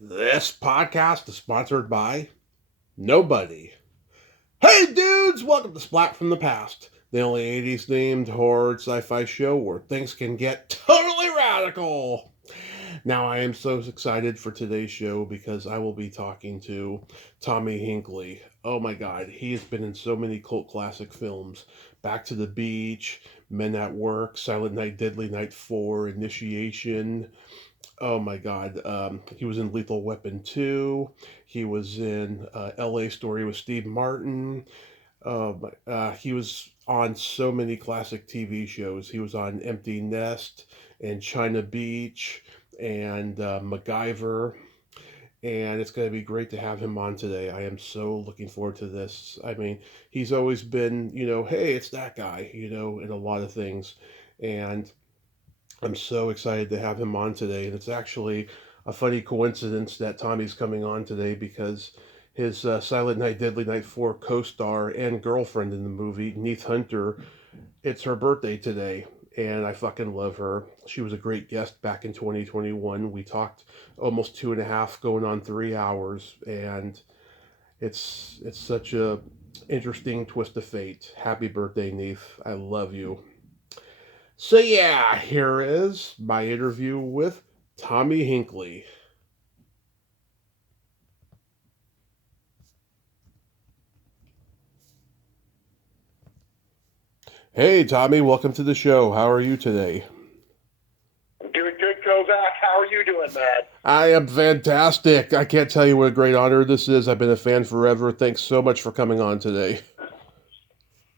This podcast is sponsored by nobody. Hey dudes, welcome to Splat from the Past, the only 80s themed horror sci-fi show where things can get totally radical. Now I am so excited for today's show because I will be talking to Tommy Hinkley. Oh my god, he has been in so many cult classic films. Back to the Beach, Men at Work, Silent Night, Deadly Night 4, Initiation. Oh my God. He was in Lethal Weapon 2. He was in LA Story with Steve Martin. He was on so many classic TV shows. He was on Empty Nest and China Beach and MacGyver. And it's going to be great to have him on today. I am so looking forward to this. I mean, he's always been, hey, it's that guy, in a lot of things. And I'm so excited to have him on today. And it's actually a funny coincidence that Tommy's coming on today because his Silent Night, Deadly Night 4 co star and girlfriend in the movie, Neith Hunter, it's her birthday today. And I fucking love her. She was a great guest back in 2021. We talked almost 2.5, going on 3 hours. And it's such a interesting twist of fate. Happy birthday, Neith. I love you. So yeah, here is my interview with Tommy Hinkley. Hey Tommy, welcome to the show. How are you today? I'm doing good, Kovac. How are you doing, man? I am fantastic. I can't tell you what a great honor this is. I've been a fan forever. Thanks so much for coming on today.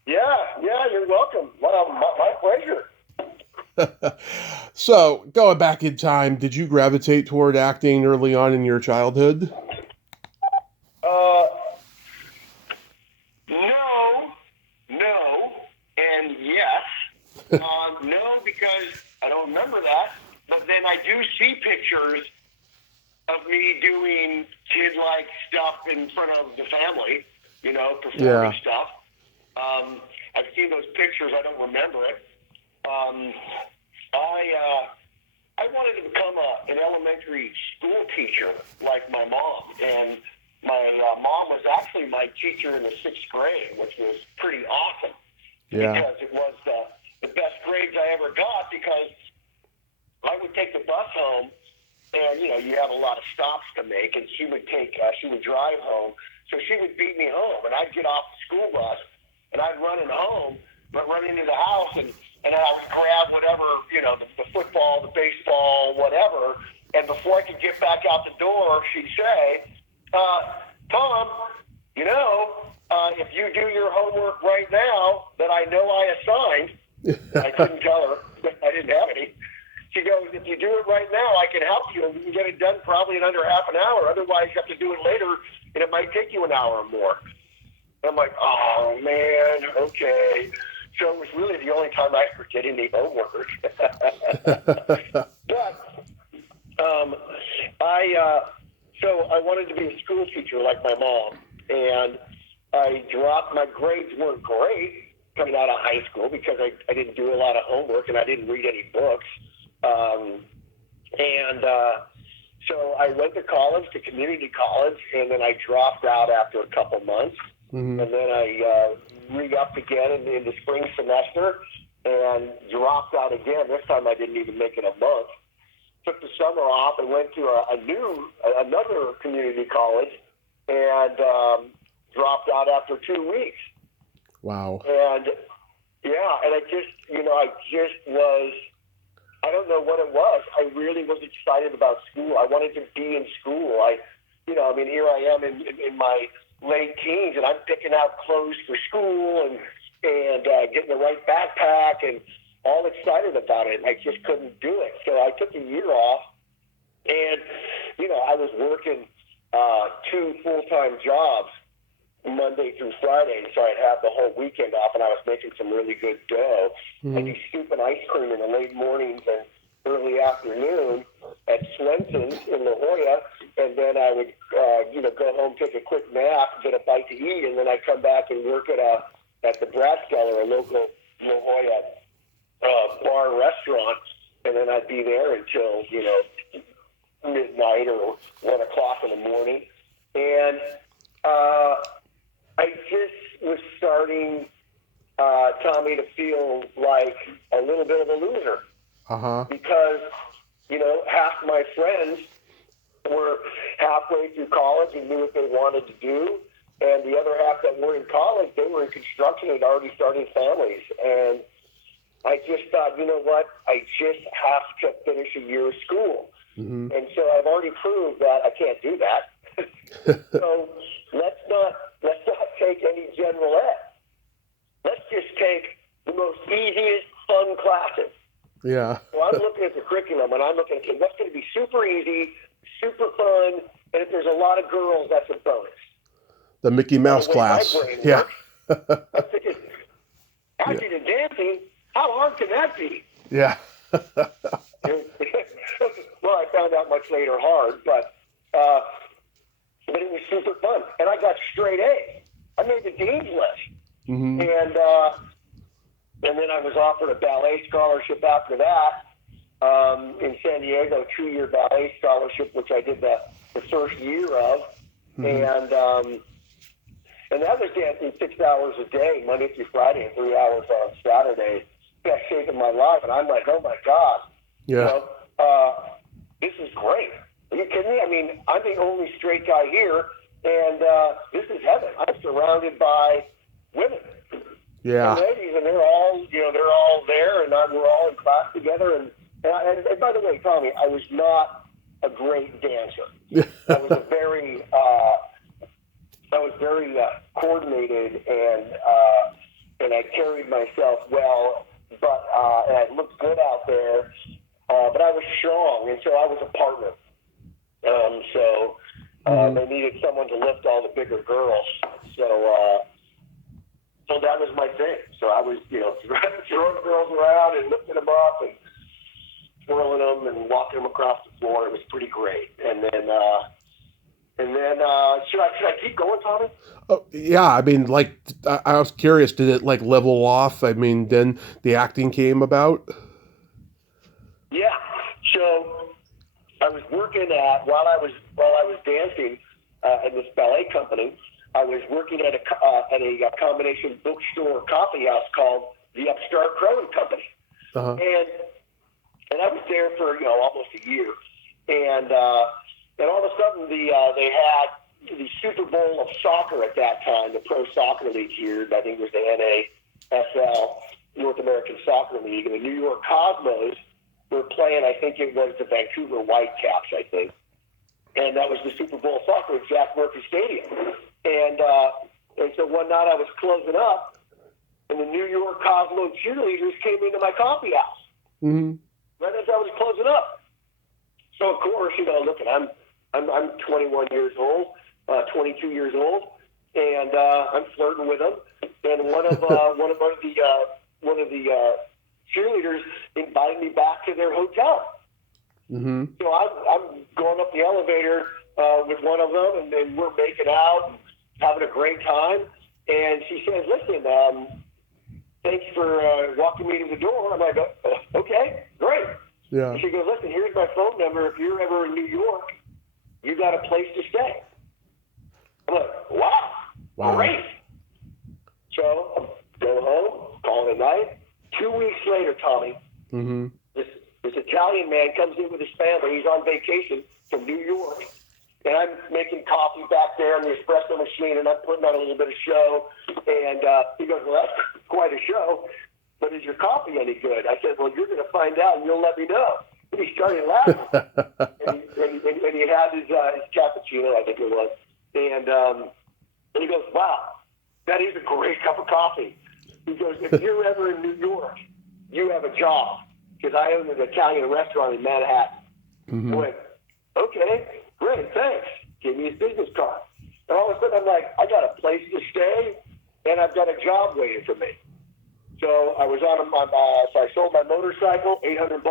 Yeah, you're welcome. Well, my pleasure. So, going back in time, did you gravitate toward acting early on in your childhood? Uh, no, no, and yes. No, because I don't remember that. But then I do see pictures of me doing kid-like stuff in front of the family, performing Yeah. stuff. I've seen those pictures. I don't remember it. Um, I wanted to become an elementary school teacher like my mom, and my mom was actually my teacher in the sixth grade, which was pretty awesome Yeah. because it was the best grades I ever got because I would take the bus home, and you have a lot of stops to make, and she would drive home, so she would beat me home, and I'd get off the school bus, and I'd run in home, but run into the house, and then I would grab whatever, the football, the baseball, whatever, and before I could get back out the door, she'd say, Tom, if you do your homework right now that I know I assigned, I couldn't tell her, I didn't have any. She goes, if you do it right now, I can help you. We can get it done probably in under half an hour. Otherwise, you have to do it later, and it might take you an hour or more. And I'm like, oh, man, okay. So it was really the only time I ever did any homework. But I wanted to be a school teacher like my mom, and I dropped. My grades weren't great coming out of high school because I didn't do a lot of homework and I didn't read any books. Um, and so I went to college, to community college, and then I dropped out after a couple months. Hmm. And then I re-upped again in the spring semester and dropped out again. This time I didn't even make it a month. Took the summer off and went to another community college and dropped out after 2 weeks. Wow. And yeah, and I just was, I don't know what it was. I really was excited about school. I wanted to be in school. Here I am in my late teens, and I'm picking out clothes for school and getting the right backpack and all excited about it. I just couldn't do it. So I took a year off, and, I was working 2 full-time jobs Monday through Friday, so I'd have the whole weekend off, and I was making some really good dough. I'd Hmm. be scooping ice cream in the late mornings and early afternoon at Swenson's in La Jolla, and then I would, go home, take a quick nap, get a bite to eat, and then I'd come back and work at the Bratskeller, a local La Jolla bar restaurant, and then I'd be there until midnight or 1 o'clock in the morning. And I just was starting, Tommy, to feel like a little bit of a loser. Because, half my friends were halfway through college and knew what they wanted to do. And the other half that were in college, they were in construction and already starting families. And I just thought, you know what? I just have to finish a year of school. Mm-hmm. And so I've already proved that I can't do that. So let's not take any general ed. Let's just take the most easiest, fun classes. Yeah. So I'm looking at the curriculum, and I'm looking at what's going to be super easy, super fun, and if there's a lot of girls, that's a bonus. The Mickey Mouse class. Yeah. I'm thinking, acting and dancing, how hard can that be? Yeah. Well, I found out much later hard, but it was super fun. And I got straight A. I made the dean's list. Mm-hmm. And then I was offered a ballet scholarship after that in San Diego, 2-year ballet scholarship, which I did the first year of. Mm-hmm. And that was dancing 6 hours a day, Monday through Friday, and 3 hours on Saturday. Best shape of my life. And I'm like, oh, my God. Yeah. This is great. Are you kidding me? I mean, I'm the only straight guy here, and this is heaven. I'm surrounded by women. Yeah. And ladies, and they're all there, and we're all in class together. And by the way, Tommy, I was not a great dancer. I was very coordinated, and I carried myself well, but and I looked good out there. But I was strong, and so I was a partner. They needed someone to lift all the bigger girls. So that was my thing. So I was, throwing girls around and lifting them up and twirling them and walking them across the floor. It was pretty great. And then should I keep going, Tommy? Oh, yeah. I mean, I was curious. Did it level off? I mean, then the acting came about. Yeah. So I was working while I was dancing at this ballet company. I was working at a combination bookstore coffee house called the Upstart Crow and Company, and I was there for almost a year, and all of a sudden they had the Super Bowl of soccer at that time, the Pro Soccer League here. I think it was the NASL, North American Soccer League, and the New York Cosmos were playing. I think it was the Vancouver Whitecaps, I think. And that was the Super Bowl soccer at Jack Murphy Stadium. And so one night I was closing up, and the New York Cosmo cheerleaders came into my coffee house. Mm-hmm. Right as I was closing up. So of course, look, I'm 21 years old, 22 years old, and I'm flirting with them. And one of the cheerleaders invited me back to their hotel. Mm-hmm. So I'm going up the elevator with one of them, and then we're making out, and having a great time. And she says, "Listen, thanks for walking me to the door." I'm like, "Okay, great." Yeah. And she goes, "Listen, here's my phone number. If you're ever in New York, you got a place to stay." I'm like, "Wow. Great." So I go home, call it a night. 2 weeks later, Tommy, mm-hmm. this Italian man comes in with his family. He's on vacation from New York. And I'm making coffee back there in the espresso machine, and I'm putting on a little bit of show. And he goes, "Well, that's quite a show, but is your coffee any good?" I said, "Well, you're going to find out, and you'll let me know." And he started laughing. and he had his cappuccino, I think it was. And he goes, "Wow, that is a great cup of coffee." He goes, "If you're ever in New York, you have a job." Because I own an Italian restaurant in Manhattan. Mm-hmm. I went, "Okay, great, thanks." Give me his business card. And all of a sudden, I'm like, I got a place to stay, and I've got a job waiting for me. So I was so I sold my motorcycle, $800,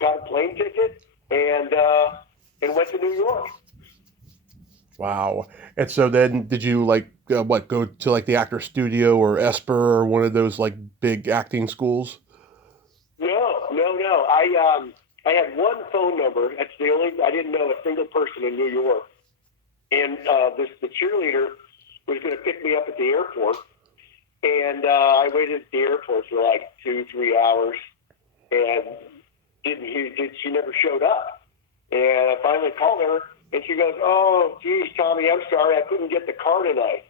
got a plane ticket, and went to New York. Wow. And so then did you go to the actor studio or Esper or one of those big acting schools? No. I had one phone number. That's the only. I didn't know a single person in New York. And the cheerleader was going to pick me up at the airport, and I waited at the airport for like 2-3 hours, and she never showed up. And I finally called her, and she goes, "Oh, geez, Tommy, I'm sorry, I couldn't get the car tonight."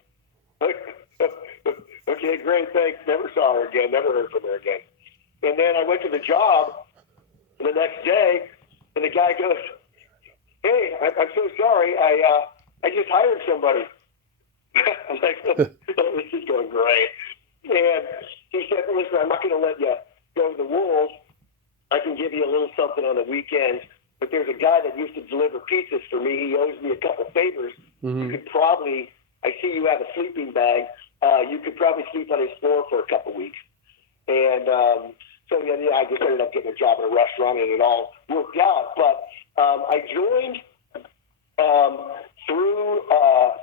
Okay, great, thanks. Never saw her again. Never heard from her again. And then I went to the job the next day, and the guy goes, "Hey, I'm so sorry. I just hired somebody." I'm like, "Oh, this is going great." And he said, "Listen, I'm not going to let you go to the wolves. I can give you a little something on the weekends, but there's a guy that used to deliver pizzas for me. He owes me a couple favors. Mm-hmm. You could probably, I see you have a sleeping bag. You could probably sleep on his floor for a couple weeks." And so I just ended up getting a job in a restaurant, and it all worked out. But I joined through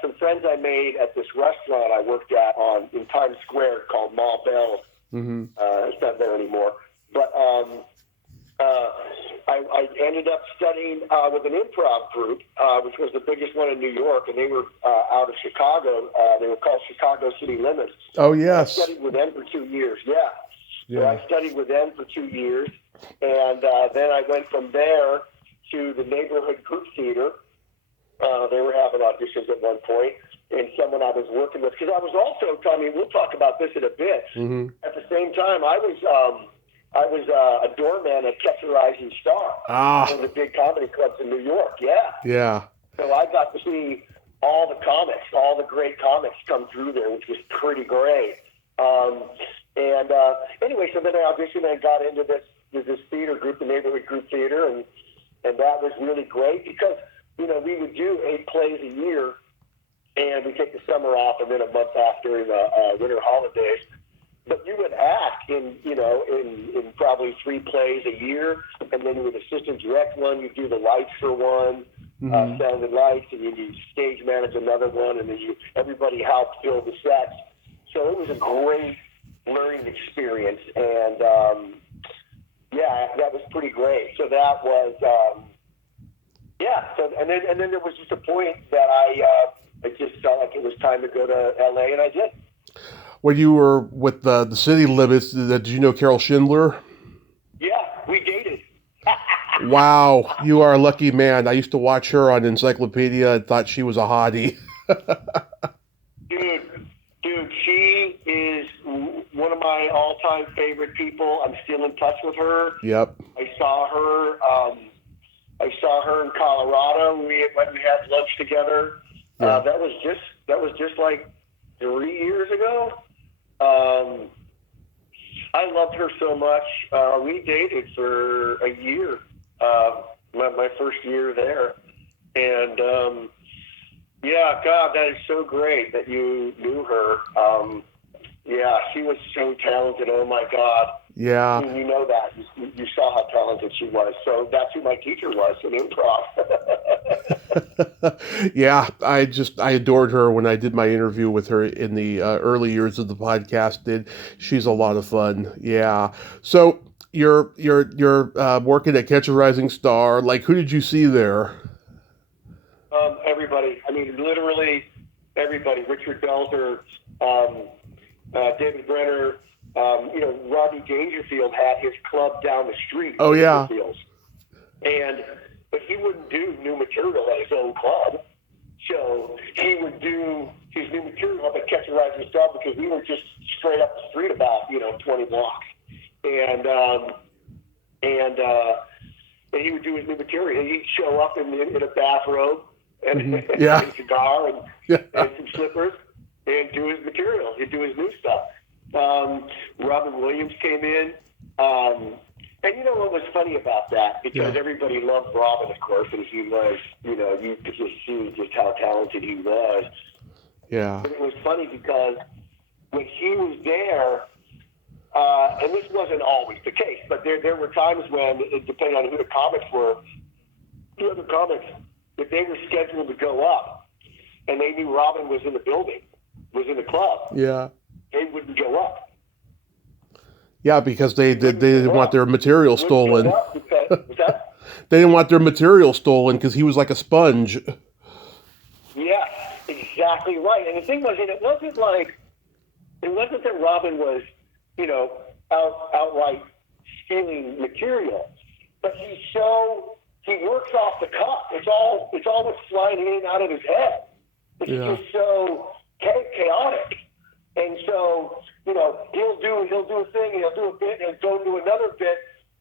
some friends I made at this restaurant I worked at in Times Square called Ma Bell's. Mm-hmm. It's not there anymore. But I ended up studying with an improv group, which was the biggest one in New York, and they were out of Chicago. They were called Chicago City Limits. Oh, yes. I studied with them for 2 years, yeah. Yeah. So I studied with them for 2 years, and then I went from there to the neighborhood group theater. They were having auditions at one point, and someone I was working with, because I was also, Tommy, we'll talk about this in a bit. Mm-hmm. At the same time, I was a doorman at Catch a Rising Star, one of the big comedy clubs in New York. Yeah. Yeah. So I got to see all the comics, all the great comics come through there, which was pretty great. Anyway, so then I auditioned and got into this theater group, the neighborhood group theater, and that was really great because, we would do 8 plays a year, and we take the summer off and then a month off during the winter holidays. But you would act in probably 3 plays a year, and then you would assistant direct one. You do the lights for one, Mm-hmm. sound and lights, and you stage manage another one, and then everybody helped fill the sets. So it was a great learning experience, and that was pretty great. So that was So and then there was just a point that I just felt like it was time to go to LA, and I did. When you were with the City Limits, did you know Carol Schindler? Yeah, we dated. Wow, you are a lucky man. I used to watch her on Encyclopedia and thought she was a hottie. Dude, she is one of my all-time favorite people. I'm still in touch with her. Yep. I saw her in Colorado. We went and had lunch together. Yeah. That was just like 3 years ago. I loved her so much. We dated for a year, my first year there. And, God, that is so great that you knew her. She was so talented. Oh, my God. Yeah. I mean, you know that. You saw how talented she was. So that's who my teacher was in improv. Yeah, I adored her when I did my interview with her in the early years of the podcast. She's a lot of fun. Yeah. So you're working at Catch a Rising Star. Like, who did you see there? Everybody. I mean, literally everybody. Richard Belzer, David Brenner. Rodney Dangerfield had his club down the street. Oh, yeah. But he wouldn't do new material at his own club. So he would do his new material up at Catch a Rising Star because we were just straight up the street about, 20 blocks. And he would do his new material. He'd show up in a bathrobe and a cigar and some slippers and do his material. He'd do his new stuff. Robin Williams came in. And you know what was funny about that? Because everybody loved Robin, of course, and he was, you could just see just how talented he was. Yeah. But it was funny because when he was there, and this wasn't always the case, but there were times when, depending on who the comics were, the other comics, if they were scheduled to go up, and they knew Robin was in the building, was in the club, they wouldn't go up. Yeah, because they didn't want their material stolen. What's that? They didn't want their material stolen because he was like a sponge. Yeah, exactly right. And the thing was, and it wasn't that Robin was, outright stealing material, but he works off the cuff. It's all what's flying in and out of his head. It's just so chaotic. And so, he'll do a thing, and he'll do a bit, and he'll go do another bit,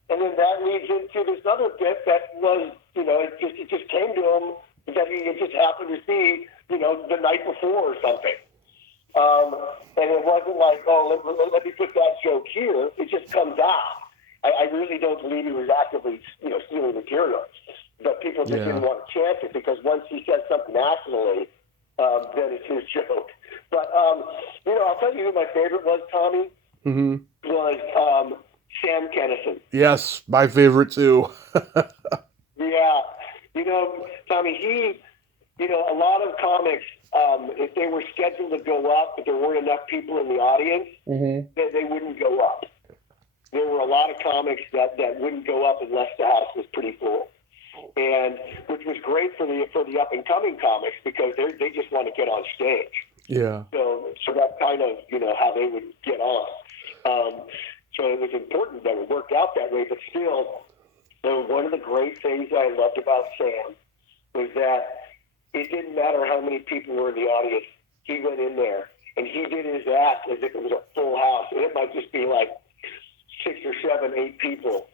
and then that leads into this other bit that was, it just came to him that it just happened to see, the night before or something. And it wasn't like, let me put that joke here. It just comes out. I really don't believe he was actively, stealing material. But people just didn't want to chance it because once he said something nationally, then it's his joke. But, I'll tell you who my favorite was, Tommy. Mm-hmm. Was Sam Kennison. Yes, my favorite too. Yeah. Tommy, a lot of comics, if they were scheduled to go up, but there weren't enough people in the audience, they wouldn't go up. There were a lot of comics that wouldn't go up unless the house was pretty full. And which was great for the up and coming comics because they just want to get on stage. Yeah. So that's kind of how they would get on. So it was important that it worked out that way. But still, one of the great things I loved about Sam was that it didn't matter how many people were in the audience. He went in there and he did his act as if it was a full house. And it might just be like 6 or 7, 8 people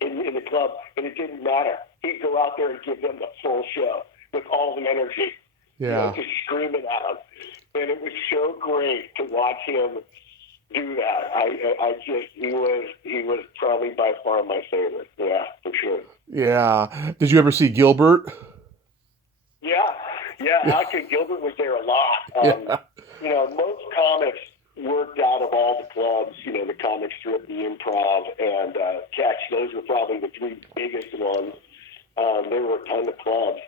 in the club, and it didn't matter. He'd go out there and give them the full show with all the energy. Yeah. Just screaming at them. And it was so great to watch him do that. He was probably by far my favorite. Yeah, for sure. Yeah. Did you ever see Gilbert? Yeah. Actually, Gilbert was there a lot. Most comics worked out of all the clubs, the comic strip, the improv, and Catch. Those were probably the 3 biggest ones. There were a ton of clubs.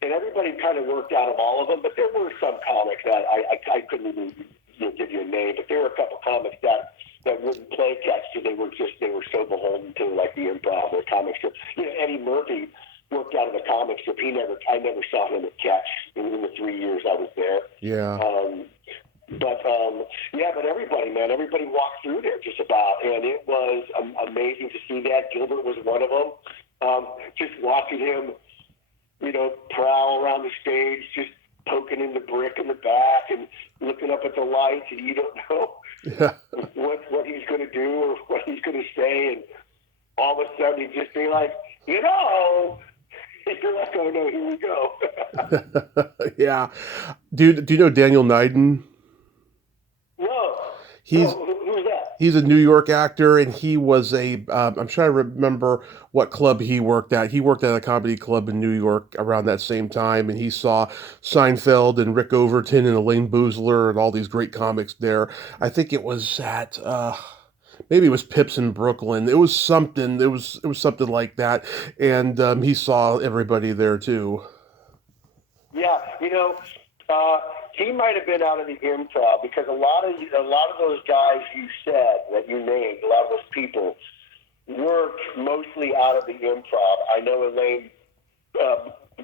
And everybody kind of worked out of all of them, but there were some comics that I couldn't even give you a name, but there were a couple comics that wouldn't play Catch because they were so beholden to like the improv or comic strip. Eddie Murphy worked out of the comic strip. I never saw him at Catch in the 3 years I was there. Yeah. But everybody walked through there just about, and it was amazing to see that. Gilbert was one of them. Just watching him, prowl around the stage, just poking in the brick in the back and looking up at the lights, and you don't know what he's going to do or what he's going to say, and all of a sudden he'd just be like, you're like, oh no, here we go. Yeah. Do you know Daniel Nyden? No. Who's that? He's a New York actor, and he was I'm trying to remember what club he worked at. He worked at a comedy club in New York around that same time, and he saw Seinfeld and Rick Overton and Elaine Boozler and all these great comics there. I think it was at maybe it was Pips in Brooklyn. It was something. It was something like that, and he saw everybody there too. Yeah, he might have been out of the improv because a lot of those guys you said that you named, a lot of those people worked mostly out of the improv. I know Elaine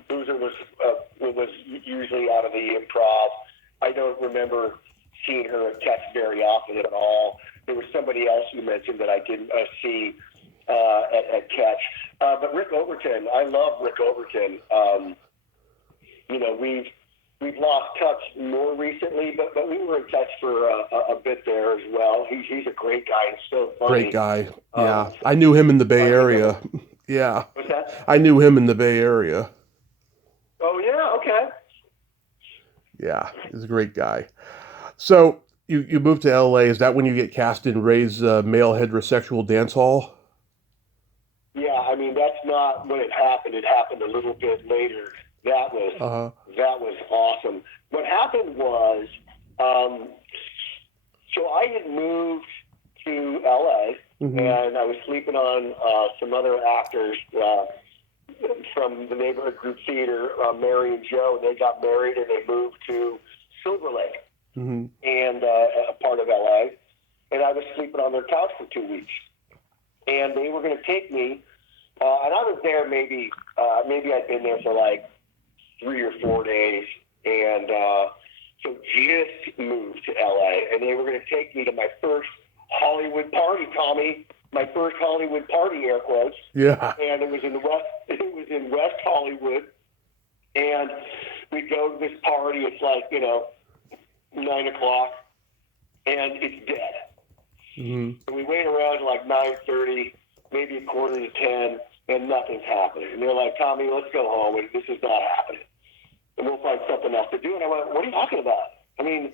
Boozer was usually out of the improv. I don't remember seeing her at Catch very often at all. There was somebody else you mentioned that I didn't see at Catch. But Rick Overton, I love Rick Overton. We've lost touch more recently, but we were in touch for a bit there as well. He's a great guy and so funny. Great guy. Yeah, I knew him in the Bay Area. Yeah. What's that? I knew him in the Bay Area. Oh yeah, okay. Yeah, he's a great guy. So you moved to LA. Is that when you get cast in Ray's male heterosexual dance hall? Yeah, I mean that's not when it happened. It happened a little bit later. That was awesome. What happened was, so I had moved to LA, and I was sleeping on some other actors from the neighborhood group theater, Mary and Joe. They got married and they moved to Silver Lake, and a part of LA. And I was sleeping on their couch for 2 weeks, and they were going to take me And I was there maybe I'd been there for like 3 or 4 days, and so just moved to LA, and they were going to take me to my first Hollywood party, Tommy. My first Hollywood party, air quotes. Yeah. And it was in West Hollywood, and we go to this party. It's like 9 o'clock, and it's dead. Mm-hmm. And we wait around to like 9:30, maybe a quarter to 10, and nothing's happening. And they're like, Tommy, let's go home. And this is not happening. And we'll find something else to do. And I went, what are you talking about? I mean,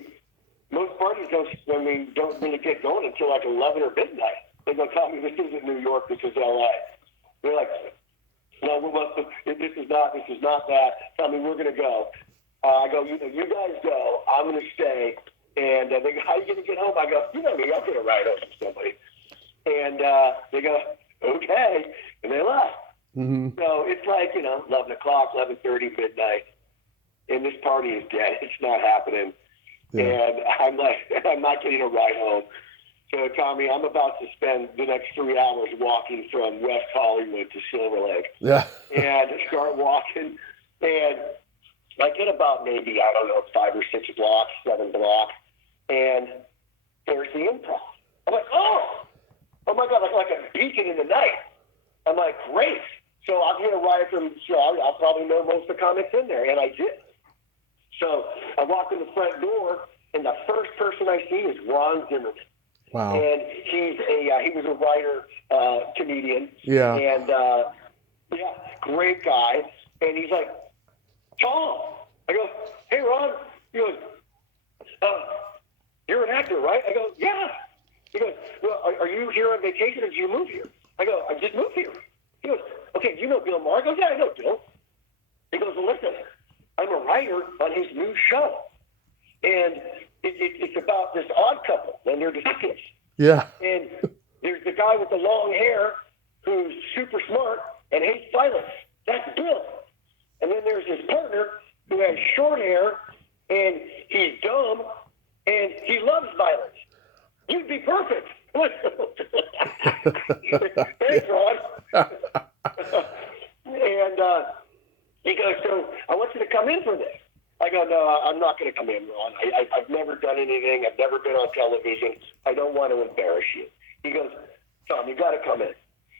most parties don't really get going until like 11 or midnight. They go, Tommy, this isn't New York. This is LA. They're like, no, this is not that. Tommy, we're going to go. I go, you guys go. I'm going to stay. And they go, how are you going to get home? I go, you know me, I'll get a ride home from somebody. And they go, okay. And they left. Mm-hmm. So it's like, 11 o'clock, 11:30, midnight. And this party is dead. It's not happening. Yeah. And I'm like, I'm not getting a ride home. So, Tommy, I'm about to spend the next 3 hours walking from West Hollywood to Silver Lake. Yeah. And start walking. And I get about maybe, 5 or 6 blocks, 7 blocks. And there's the Improv. I'm like, oh my God, like a beacon in the night. I'm like, great. So I'll get a ride from, I'll probably know most of the comics in there. And I did. So I walk in the front door, and the first person I see is Ron Zimmerman. Wow. And he was a writer, comedian. Yeah. And, great guy. And he's like, Tom. I go, hey, Ron. He goes, you're an actor, right? I go, yeah. He goes, well, are you here on vacation or did you move here? I go, I just moved here. He goes, okay, do you know Bill Maher? I go, yeah, I know Bill. He goes, well, listen, I'm a writer on his new show. And it's about this odd couple and they're detectives. Yeah. And there's the guy with the long hair who's super smart and hates violence. That's Bill. And then there's his partner who has short hair and he's dumb and he loves violence. You'd be perfect. Thanks, Ron. And he goes, so I want you to come in for this. I go, no, I'm not going to come in, Ron. I've never done anything. I've never been on television. I don't want to embarrass you. He goes, Tom, you got to come in.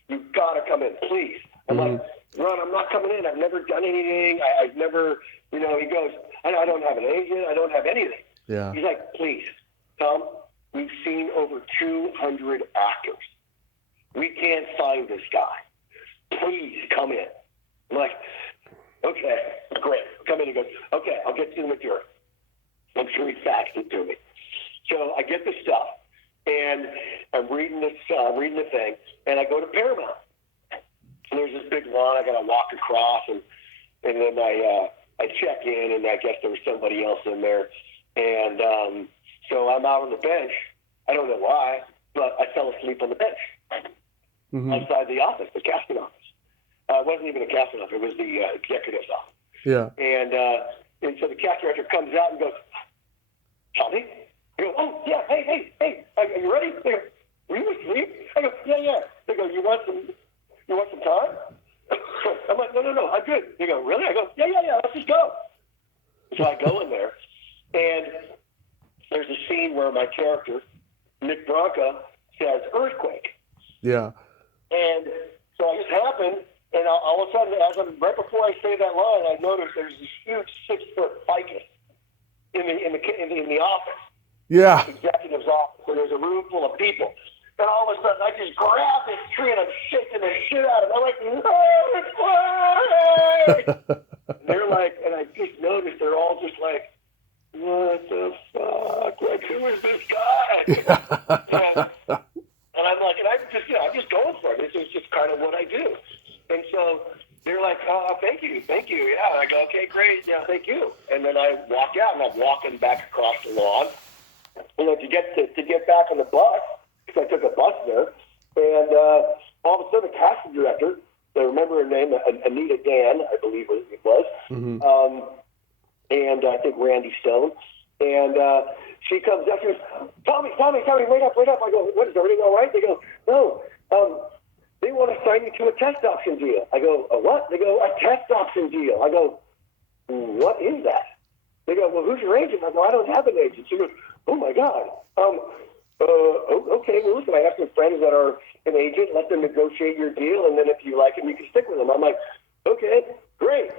You got to come in, please. I'm like, Ron, I'm not coming in. I've never done anything. I've never, he goes, I don't have an agent. I don't have anything. Yeah. He's like, please, Tom, we've seen over 200 actors. We can't find this guy. Please come in. I'm like, okay, great. Come in. He goes, okay, I'll get you the material. I'm sure he faxed it to me. So I get the stuff, and I'm reading the thing, and I go to Paramount. And there's this big lawn I got to walk across, and then I check in, and I guess there was somebody else in there. And so I'm out on the bench. I don't know why, but I fell asleep on the bench outside the office, the casting office. It wasn't even a casting office. It was the executive's office. Yeah. And so the casting director comes out and goes, Tommy? I go, oh, yeah, hey, are you ready? They go, were you asleep? I go, yeah. They go, you want some time? I'm like, no, I'm good. They go, really? I go, yeah, let's just go. So I go in there, and there's a scene where my character, Nick Bronca, says earthquake. Yeah. And so it just happened, and all of a sudden, right before I say that line, I noticed there's this huge 6-foot ficus in the office. Yeah. The executive's office, and there's a room full of people. And all of a sudden, I just grab this tree and I'm shaking the shit out of it. I'm like, no, it's and they're like, and I just noticed they're all just like, what the fuck? Like, who is this guy? And I'm like, and I'm just going for it. This is just kind of what I do. And so they're like, oh, thank you. Yeah. And I go, okay, great. Yeah, thank you. And then I walk out, and I'm walking back across the lawn. To get back on the bus, because I took a bus there, and all of a sudden, the casting director, I remember her name, Anita Dan, I believe it was, and I think Randy Stone, and she comes up and goes, Tommy, wait up. I go, what, is everything all right? They go, no, they want to sign you to a test option deal. I go, a what? They go, a test option deal. I go, what is that? They go, well, who's your agent? I go, I don't have an agent. She goes, oh my God. Okay, well, listen, I have some friends that are an agent. Let them negotiate your deal, and then if you like them, you can stick with them. I'm like, okay, great.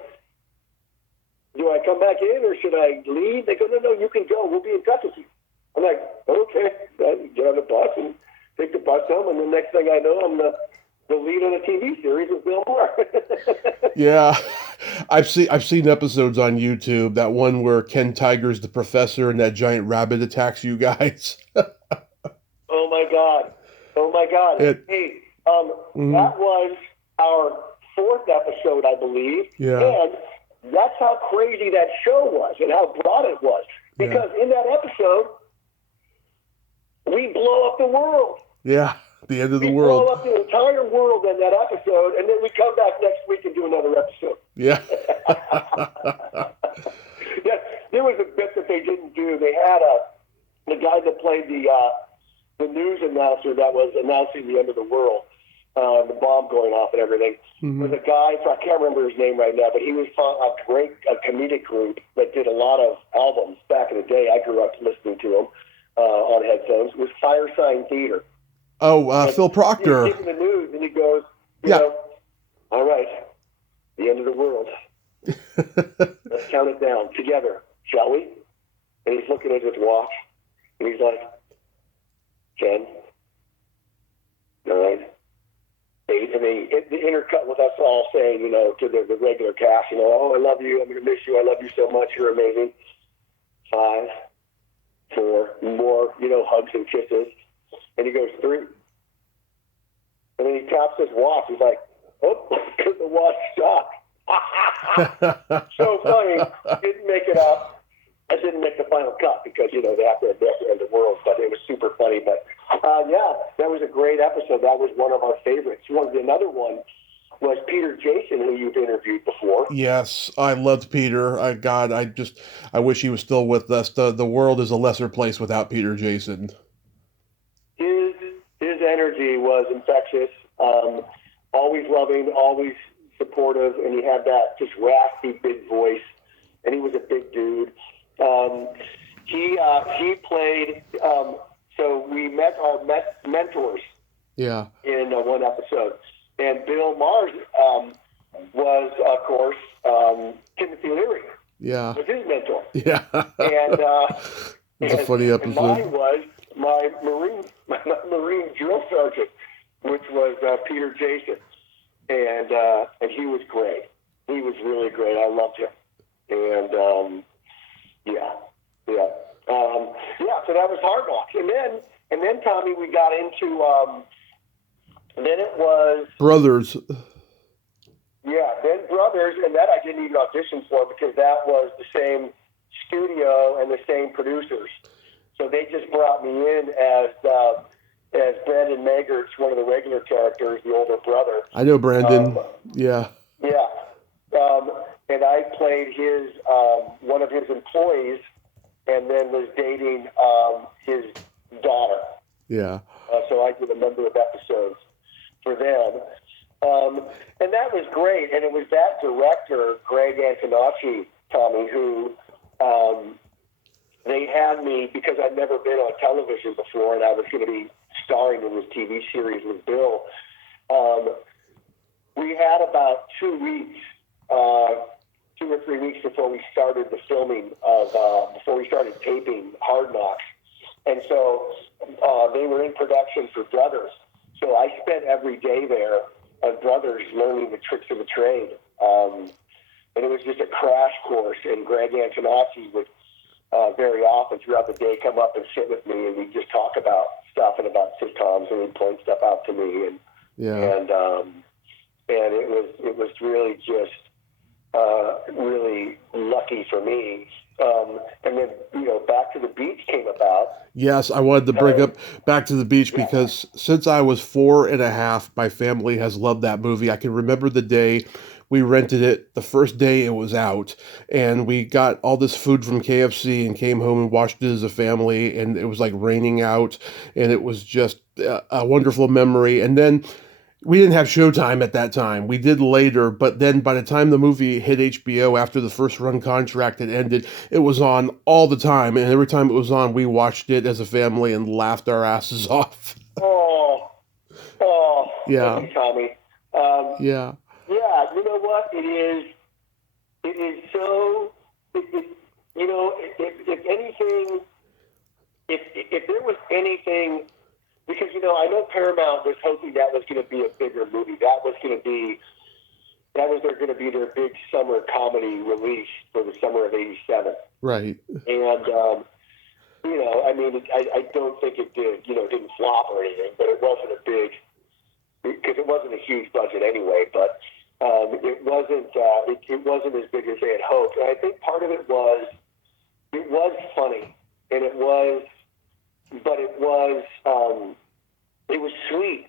Do I come back in or should I leave? They go, no, you can go. We'll be in touch with you. I'm like, okay. I get on the bus and take the bus home, and the next thing I know, I'm the lead on a TV series with Bill Maher. Yeah, I've seen episodes on YouTube. That one where Ken Tiger's the professor and that giant rabbit attacks you guys. Oh my God! Hey, that was our 4th episode, I believe. Yeah. And that's how crazy that show was and how broad it was. Because in that episode, we blow up the world. Yeah, the end of the we world. blow up the entire world in that episode, and then we come back next week and do another episode. Yeah. Yeah, there was a bit that they didn't do. They had the guy that played the news announcer that was announcing the end of the world, the bomb going off and everything. Mm-hmm. There's a guy, I can't remember his name right now, but he was from a great comedic group that did a lot of albums back in the day. I grew up listening to him on headphones. It was Fire Sign Theater. Oh, Phil Proctor. He's giving the news, and he goes, you Yeah. know, all right, the end of the world. Let's count it down together, shall we? And he's looking at his watch, and he's like, 10, 9, 8. And the intercut with us all saying, to the regular cast, oh, I love you, I'm going to miss you, I love you so much, you're amazing. 5, 4, more, hugs and kisses. And he goes, 3. And then he taps his watch. He's like, oh, because the watch stopped. So funny. Didn't make it up. I didn't make the final cut because, they have to end the world, but it was super funny. But, yeah, that was a great episode. That was one of our favorites. Another one was Peter Jason, who you've interviewed before. Yes, I loved Peter. I wish he was still with us. The world is a lesser place without Peter Jason. His energy was infectious. Always loving, always supportive, and he had that just raspy, big voice. And he was a big dude. He played. So we met our mentors. Yeah. In one episode, and Bill Maher was, of course, Timothy Leary. Yeah. Was his mentor. Yeah. And it's a funny episode. And mine was my Marine drill sergeant, which was Peter Jason, and he was great. He was really great. I loved him, and so that was Hard Knocks, and then Tommy, we got into then it was Brothers. Yeah, then Brothers, and that I didn't even audition for because that was the same studio and the same producers. So they just brought me in as Brandon Magert's one of the regular characters, the older brother. I know Brandon. Yeah. Yeah. And I played his one of his employees, and then was dating his daughter. Yeah. So I did a number of episodes for them. And that was great. And it was that director, Greg Antonacci, Tommy, who they had me because I'd never been on television before, and I was going to be starring in this TV series with Bill. We had about 2 weeks, 2 or 3 weeks before we started the filming before we started taping Hard Knocks. And so they were in production for Brothers. So I spent every day there on Brothers learning the tricks of the trade. And it was just a crash course. And Greg Antonacci would very often throughout the day come up and sit with me, and we'd just talk about stuff and about sitcoms, and he'd point stuff out to me. And it was really just really lucky for me. And then, Back to the Beach came about. Yes, I wanted to bring up Back to the Beach because since I was 4.5, my family has loved that movie. I can remember the day we rented it, the first day it was out, and we got all this food from KFC and came home and watched it as a family, and it was like raining out, and it was just a wonderful memory. And then We didn't have Showtime at that time. We did later, but then by the time the movie hit HBO after the first run contract had ended, it was on all the time. And every time it was on, we watched it as a family and laughed our asses off. Oh, oh, thank Yeah, you, Tommy. Um, yeah, yeah, you know what? It is so, if anything, if there was anything, because, I know Paramount was hoping that was going to be a bigger movie. That was going to be their big summer comedy release for the summer of '87. right. And, I don't think it did, it didn't flop or anything, but it wasn't a big, because it wasn't a huge budget anyway, but it wasn't as big as they had hoped. And I think part of it was funny, and it was sweet.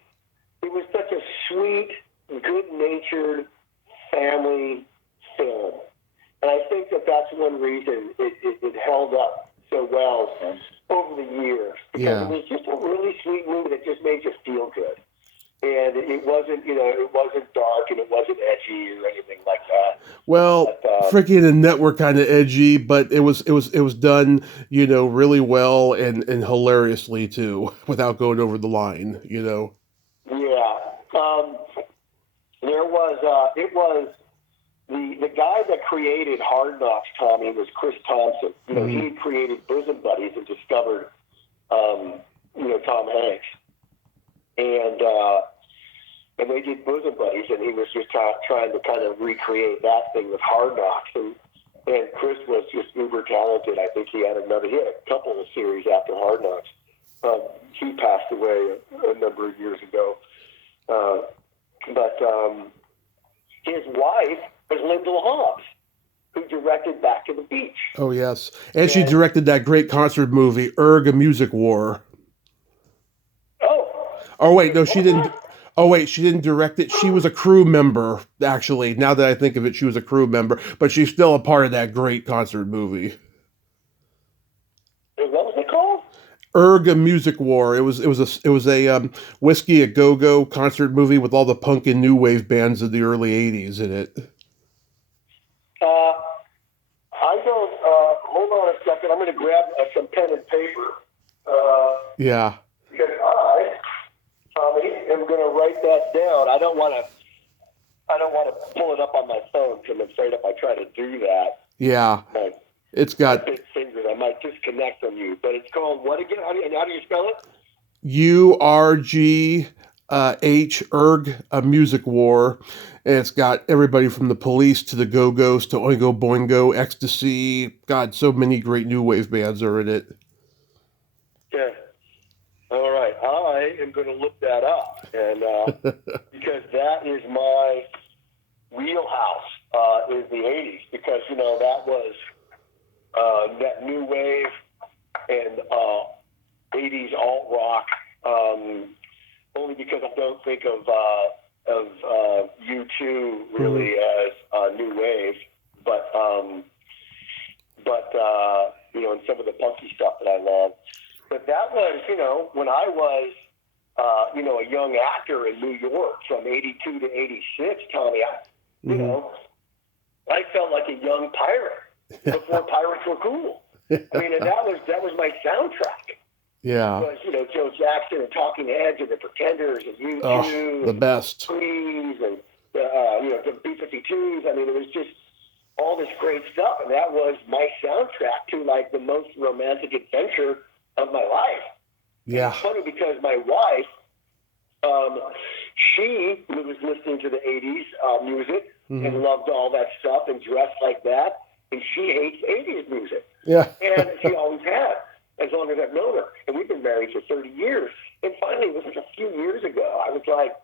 It was such a sweet, good-natured family film. And I think that's one reason it held up so well over the years. Because Yeah. it was just a really sweet movie that just made you feel good. And it wasn't dark and it wasn't edgy or anything like that. Well, freaking the network kind of edgy, but it was done, really well and hilariously too, without going over the line. Yeah. It was the guy that created Hard Knocks, Tommy, was Chris Thompson. He had created Bosom Buddies and discovered, Tom Hanks. And they did Bosom Buddies, and he was just trying to kind of recreate that thing with Hard Knocks. And Chris was just uber talented. I think he had a couple of series after Hard Knocks. He passed away a number of years ago. But his wife was Lyndall Hobbs, who directed Back to the Beach. Oh, yes. And she directed that great concert movie, Erg, A Music War. Oh, wait, no, she didn't. Oh, wait, she didn't direct it. She was a crew member, actually. Now that I think of it, she was a crew member, but she's still a part of that great concert movie. What was it called? Erg, A Music War. It was a Whiskey a Go-Go concert movie with all the punk and new wave bands of the early '80s in it. I don't. Hold on a second. I'm going to grab some pen and paper. Yeah. Because Tommy, am going to write that down. I don't want to pull it up on my phone because I'm afraid if I try to do that, Yeah. It's got big fingers. I might disconnect from you. But it's called what again? How do you spell it? URGH, Erg, A Music War. And it's got everybody from the Police to the Go-Go's to Oingo Boingo, Ecstasy. God, so many great new wave bands are in it. Yeah. All right. I am going to look that up. And because that is my wheelhouse, is the 80s. Because, that was that new wave and 80s alt rock. Only because I don't think of U2 really as new wave, but and some of the punky stuff that I love. But that was, when I was, a young actor in New York from '82 to '86, Tommy. I felt like a young pirate before pirates were cool. I mean, and that was my soundtrack. Yeah. It was, Joe Jackson and Talking Heads and the Pretenders and U2. Oh, the best. Trees and, the B-52s. I mean, it was just all this great stuff. And that was my soundtrack to, like, the most romantic adventure of my life. Yeah. It's funny because my wife, she was listening to the 80s music and loved all that stuff and dressed like that. And she hates 80s music. Yeah. And she always has, as long as I've known her. And we've been married for 30 years. And finally, it was like a few years ago, I was like,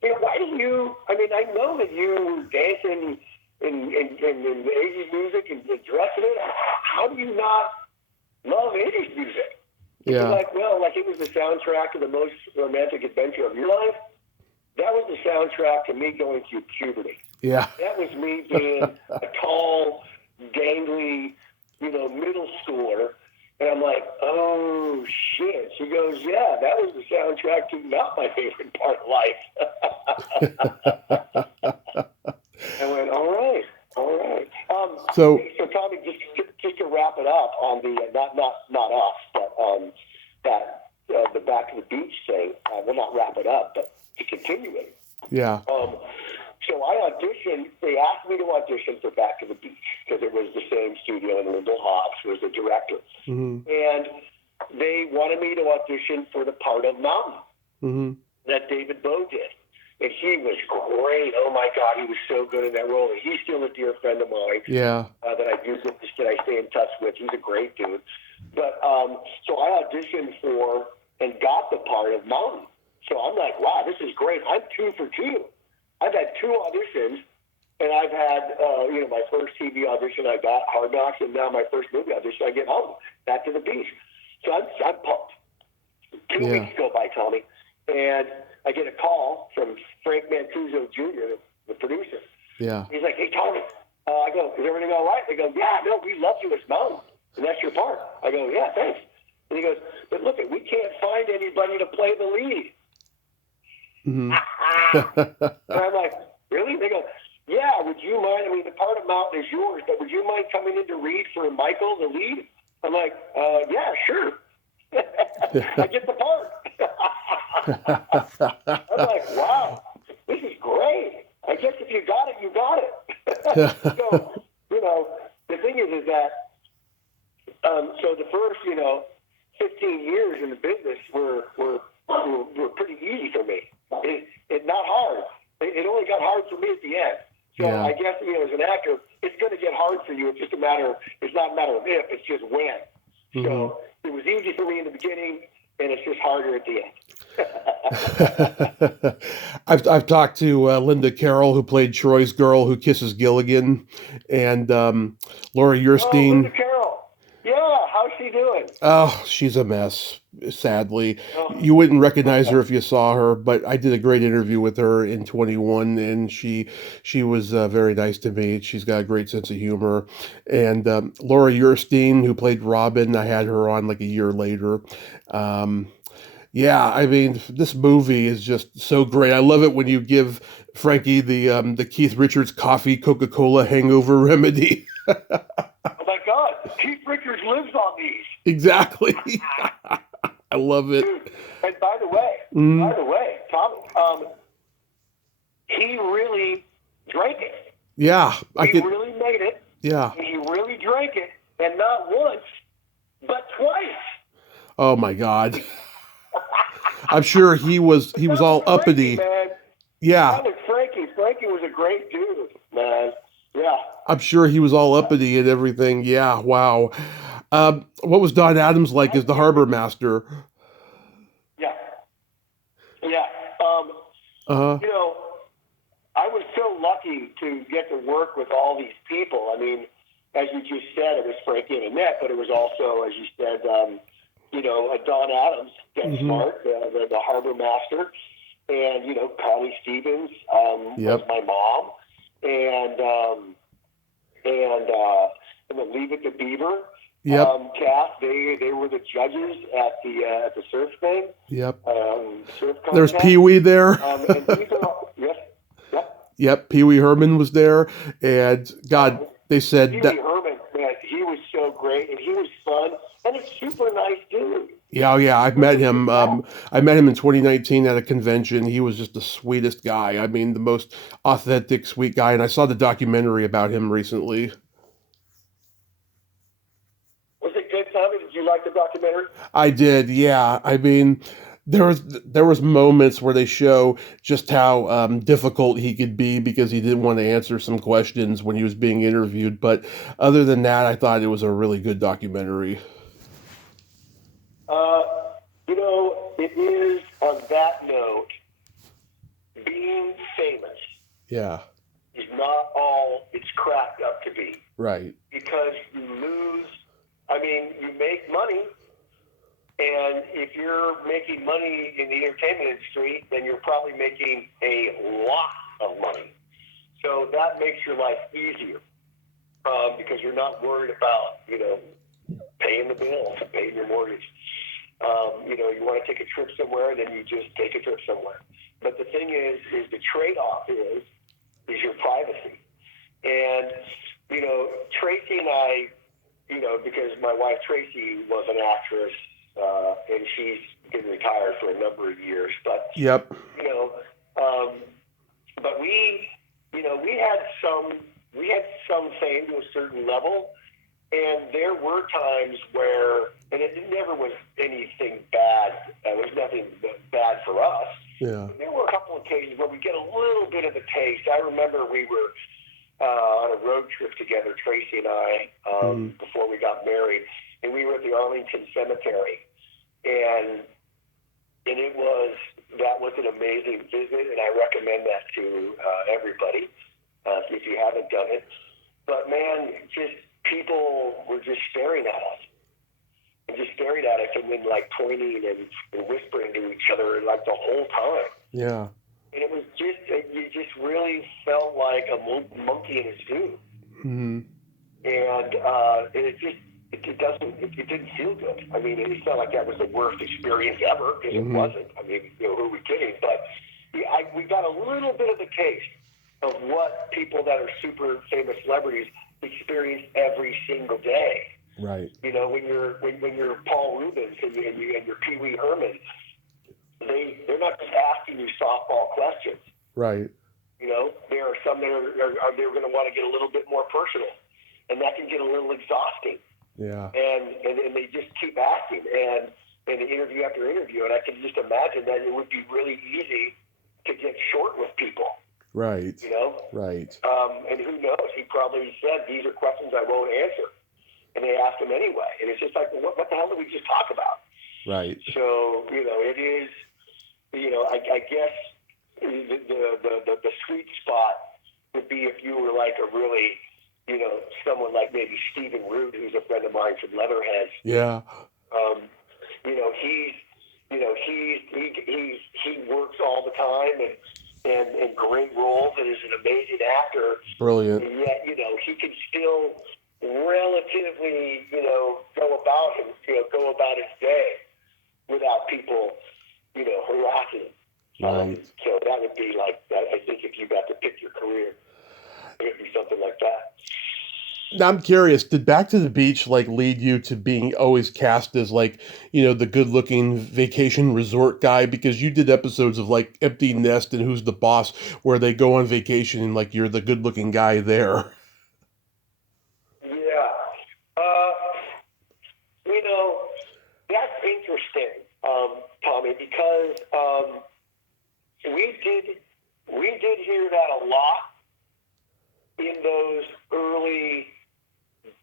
why do you, I know that you were dancing in 80s music and dressing it. How do you not love 80s music? Yeah. She's like, well, like it was the soundtrack to the most romantic adventure of your life. That was the soundtrack to me going through puberty. Yeah. That was me being a tall, gangly, middle schooler. And I'm like, oh, shit. She goes, yeah, that was the soundtrack to not my favorite part of life. I went, all right. So, So Tommy, just to wrap it up on the not us, but that the Back to the Beach thing. We'll not wrap it up, but to continue it. yeah. So I auditioned. They asked me to audition for Back to the Beach because it was the same studio, and Lyndall Hobbs was the director. Mm-hmm. And they wanted me to audition for the part of Mountain Mm-hmm. that David Bowie did. And he was great. Oh, my God, he was so good in that role. And he's still a dear friend of mine Yeah. that I stay in touch with. He's a great dude. But so I auditioned for and got the part of Mountain. So I'm like, wow, this is great. I'm 2 for 2. I've had 2 auditions, and I've had, my first TV audition I got, Hard Knocks, and now my first movie audition I get home, Back to the Beach. So I'm pumped. 2 weeks go by, Tommy, and I get a call from Frank Mancuso Jr., the producer. Yeah. He's like, hey, Tommy. I go, is everything all right? They go, yeah, no, we love you as Mountain, and that's your part. I go, yeah, thanks. And he goes, but look, we can't find anybody to play the lead. Mm-hmm. And I'm like, really? They go, yeah, would you mind? I mean, the part of Mountain is yours, but would you mind coming in to read for Michael, the lead? I'm like, yeah, sure. I get the part. I'm like, wow, this is great. I guess if you got it, you got it. So, the thing is that, so the first, 15 years in the business were pretty easy for me. It not hard. It only got hard for me at the end. So Yeah. I guess, as an actor, it's going to get hard for you. It's just it's not a matter of if, it's just when. Mm-hmm. So it was easy for me in the beginning, and it's just harder at the end. I've talked to Linda Carroll, who played Troy's girl who kisses Gilligan, and Laura Oh, Yerstein. Linda Carroll. Yeah, how's she doing? Oh, she's a mess, sadly. Oh. You wouldn't recognize her if you saw her, but I did a great interview with her in 21, and she was very nice to me. She's got a great sense of humor. And Laura Yerstein, who played Robin, I had her on like a year later. Yeah, I mean, this movie is just so great. I love it when you give Frankie the Keith Richards coffee Coca-Cola hangover remedy. Oh my God, Keith Richards lives on these. Exactly. I love it. Dude, and by the way, Tommy, he really drank it. Yeah, He really made it. Yeah. He really drank it, and not once, but twice. Oh my God. I'm sure he was all uppity. Man. Yeah. That was Frankie. Frankie was a great dude, man. Yeah. I'm sure he was all uppity and everything. Yeah. Wow. What was Don Adams like as the harbor master? Yeah. Yeah. I was so lucky to get to work with all these people. I mean, as you just said, it was Frankie and Annette, but it was also, as you said, Don Adams, Get Smart, the harbor master, and Connie Stevens was my mom, and then Leave It to Beaver. Cast. They were the judges at the surf thing. Yep. Surf contest. There's Pee Wee there. And these are, Yep. Pee Wee Herman was there, and God, they said Pee that. Wee Herman, man, he was so great, and he was fun, and a super nice dude. Yeah. I've met him. I met him in 2019 at a convention. He was just the sweetest guy. I mean, the most authentic, sweet guy. And I saw the documentary about him recently. Was it good, Tommy? Did you like the documentary? I did. Yeah. I mean, there was moments where they show just how difficult he could be because he didn't want to answer some questions when he was being interviewed. But other than that, I thought it was a really good documentary. It is, on that note, being famous is not all it's cracked up to be. Right. Because you make money, and if you're making money in the entertainment industry, then you're probably making a lot of money. So that makes your life easier because you're not worried about, paying the bills, paying your mortgage. You want to take a trip somewhere, then you just take a trip somewhere. But the thing is the trade-off is your privacy. And, you know, Tracy and I, you know, because my wife Tracy was an actress, and she's been retired for a number of years. But, Yep. you know, but we, you know, we had some fame to a certain level. And there were times where, and it never was anything bad. It was nothing bad for us. Yeah. There were a couple of occasions where we get a little bit of a taste. I remember we were on a road trip together, Tracy and I, before we got married, and we were at the Arlington Cemetery, and that was an amazing visit, and I recommend that to everybody if you haven't done it. But man, just people were just staring at us. And just staring at us and then like pointing and whispering to each other like the whole time. Yeah. And it was just, you just really felt like a monkey in his food. Mm-hmm. And it didn't feel good. I mean, it's not like that was the worst experience ever, because it wasn't. I mean, you know, who are we kidding? But we got a little bit of a taste of what people that are super famous celebrities experience every single day. Right. You know, when you're Paul Rubens and you're Pee Wee Herman, they're not just asking you softball questions. Right. You know, there are some that they're going to want to get a little bit more personal, and that can get a little exhausting. Yeah. And they just keep asking, and interview after interview, and I can just imagine that it would be really easy to get short with people. Right. You know. Right. And who knows? He probably said, "These are questions I won't answer." And they asked him anyway. And it's just like, what the hell did we just talk about? Right. So, you know, it is, you know, I guess the sweet spot would be if you were like a really, you know, someone like maybe Stephen Root, who's a friend of mine from Leatherheads. Yeah. You know, he works all the time and great roles and is an amazing actor. Brilliant. And yet, you know, he can still relatively, you know, go about his day without people, you know, harassing him. Right. So that would be like, I think if you got to pick your career, it would be something like that. Now I'm curious, did Back to the Beach like lead you to being always cast as like, you know, the good-looking vacation resort guy? Because you did episodes of like Empty Nest and Who's the Boss, where they go on vacation and like you're the good-looking guy there. Yeah. You know, that's interesting, Tommy, because we did hear that a lot in those early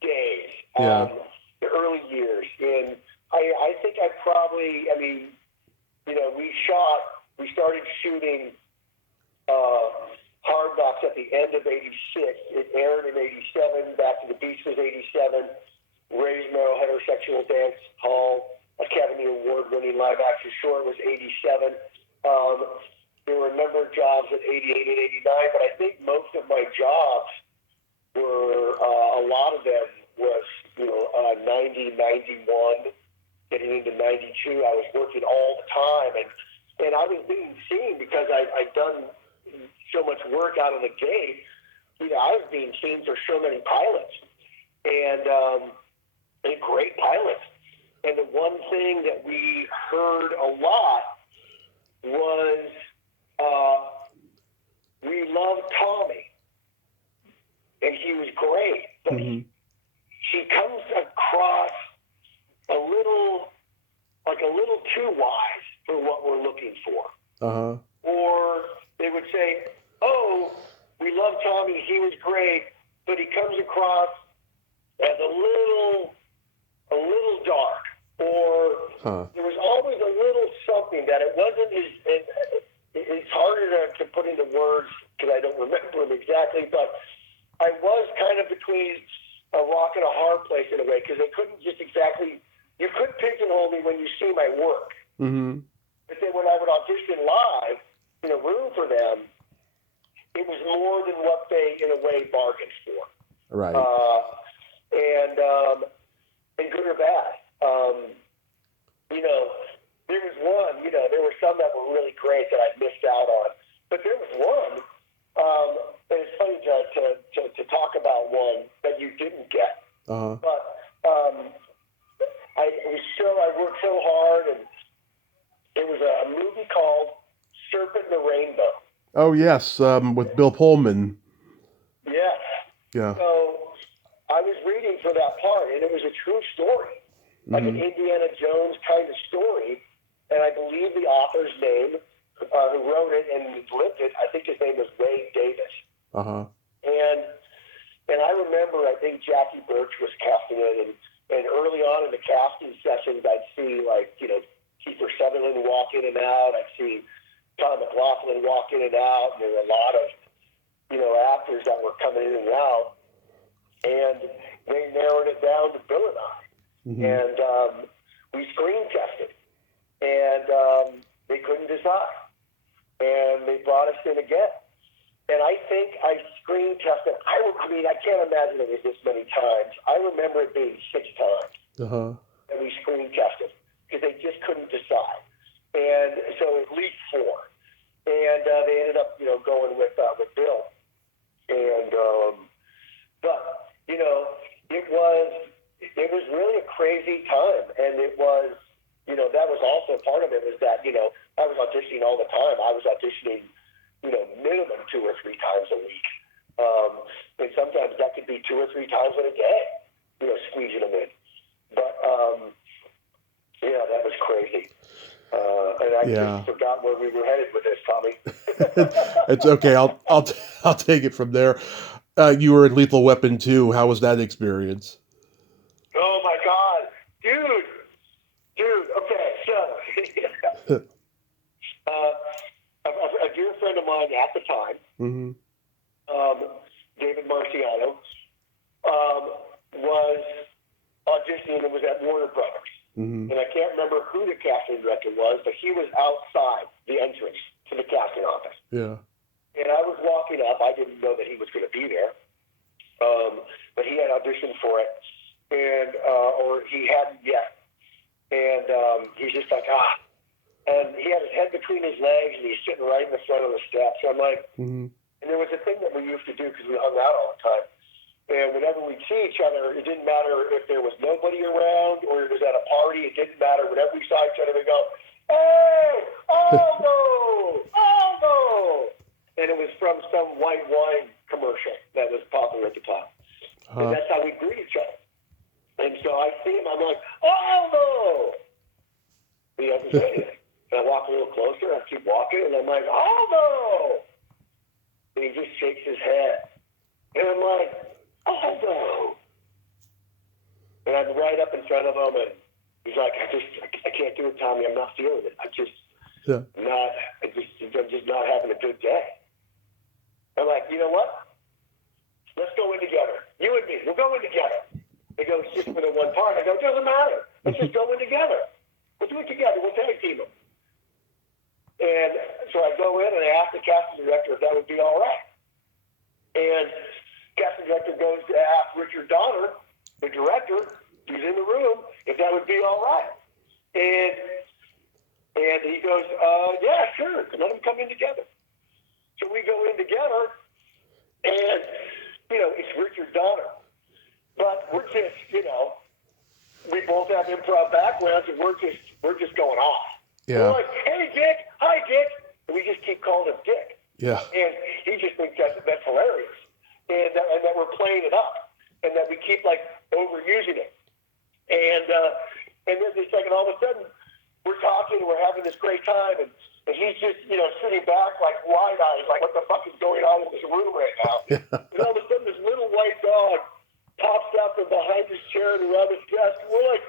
days, Yeah. the early years. And I think I mean, you know, we started shooting Hard Knocks at the end of '86. It aired in '87. Back to the Beach was '87. Ray's Merrill Heterosexual Dance Hall Academy Award-winning live-action short was '87. There were a number of jobs at '88 and '89, but I think most of my jobs were a lot of them was, you know, 90, 91, getting into 92. I was working all the time, and I was being seen because I'd done so much work out of the gate. You know, I was being seen for so many pilots, and great pilots. And the one thing that we heard a lot was, we loved Tommy, and he was great, but he comes across a little too wise for what we're looking for. Uh-huh. Or they would say, "Oh, we love Tommy, he was great, but he comes across as a little dark," or there was always a little something that it wasn't as it's harder to put into words because I don't remember them exactly, but I was kind of between a rock and a hard place in a way, because they couldn't just exactly, you couldn't pigeonhole me when you see my work. Mm-hmm. But then when I would audition live in a room for them, it was more than what they, in a way, bargained for. Right. And good or bad. You know, there was one, there were some that were really great that I missed out on. But there was one, and it's funny to talk about one that you didn't get. Uh-huh. But I worked so hard, and it was a movie called Serpent in the Rainbow. Oh, yes, with Bill Pullman. Yes. Yeah. So I was reading for that part, and it was a true story, like an Indiana Jones kind of story. And I believe the author's name, who wrote it and lived it, I think his name was Wade Davis. Uh-huh. And I remember, I think Jackie Birch was casting it, and early on in the casting sessions, I'd see, like, Kiefer Sutherland walk in and out. I'd see Tom McLaughlin walk in and out, and there were a lot of, actors that were coming in and out. And they narrowed it down to Bill and I. Mm-hmm. And we screen tested. And they couldn't decide. And they brought us in again. And I think I screen tested. I can't imagine it was this many times. I remember it being 6 times. Uh-huh. And we screen tested because they just couldn't decide. And so at least 4. And they ended up, going with Bill. And but it was really a crazy time, and it was, that was also part of it was that I was auditioning all the time. I was auditioning, minimum 2 or 3 times a week, and sometimes that could be 2 or 3 times in a day, squeezing them in. But yeah, that was crazy. And I just forgot where we were headed with this, Tommy. It's okay. I'll take it from there. You were in Lethal Weapon 2. How was that experience? Oh my God, dude. Okay, so a dear friend of mine at the time, David Marciano, was auditioning and was at Warner Brothers. And I can't remember who the casting director was, but he was outside the entrance to the casting office. Yeah. And I was walking up. I didn't know that he was going to be there, but he had auditioned for it, and or he hadn't yet. And he's just like, and he had his head between his legs, and he's sitting right in the front of the steps. So I'm like, and there was a thing that we used to do because we hung out all the time. And whenever we'd see each other, it didn't matter if there was nobody around or it was at a party. It didn't matter. Whenever we saw each other, we'd go, "Hey, Aldo! Aldo!" And it was from some white wine commercial that was popular at the time. And that's how we greet each other. And so I see him, I'm like, "Aldo!" He doesn't say anything. And I walk a little closer, I keep walking, and I'm like, "Aldo!" And he just shakes his head. And I'm like, "Aldo!" And I'm right up in front of him, and he's like, I can't do it, Tommy. I'm not feeling it. I'm just not having a good day. I'm like, you know what? Let's go in together. You and me, we'll go in together. He goes, just for the one part. I go, it doesn't matter. Let's just go in together. We'll do it together. We'll tag team them. And so I go in and I ask the casting director if that would be all right. And casting director goes to ask Richard Donner, the director, who's in the room, if that would be all right. And he goes, yeah, sure. Let them come in together. So we go in together, and, it's Richard Donner. But we're just, we both have improv backgrounds, and we're just going off. Yeah. We're like, "Hey, Dick. Hi, Dick." And we just keep calling him Dick. Yeah. And he just thinks that's hilarious. And that we're playing it up. And that we keep, overusing it. And then it's like, and all of a sudden, we're talking, and we're having this great time, and he's just, sitting back, wide-eyed, what the fuck is going on in this room right now? And all of a sudden, this little white dog pops up from behind his chair and around his desk, and we're like,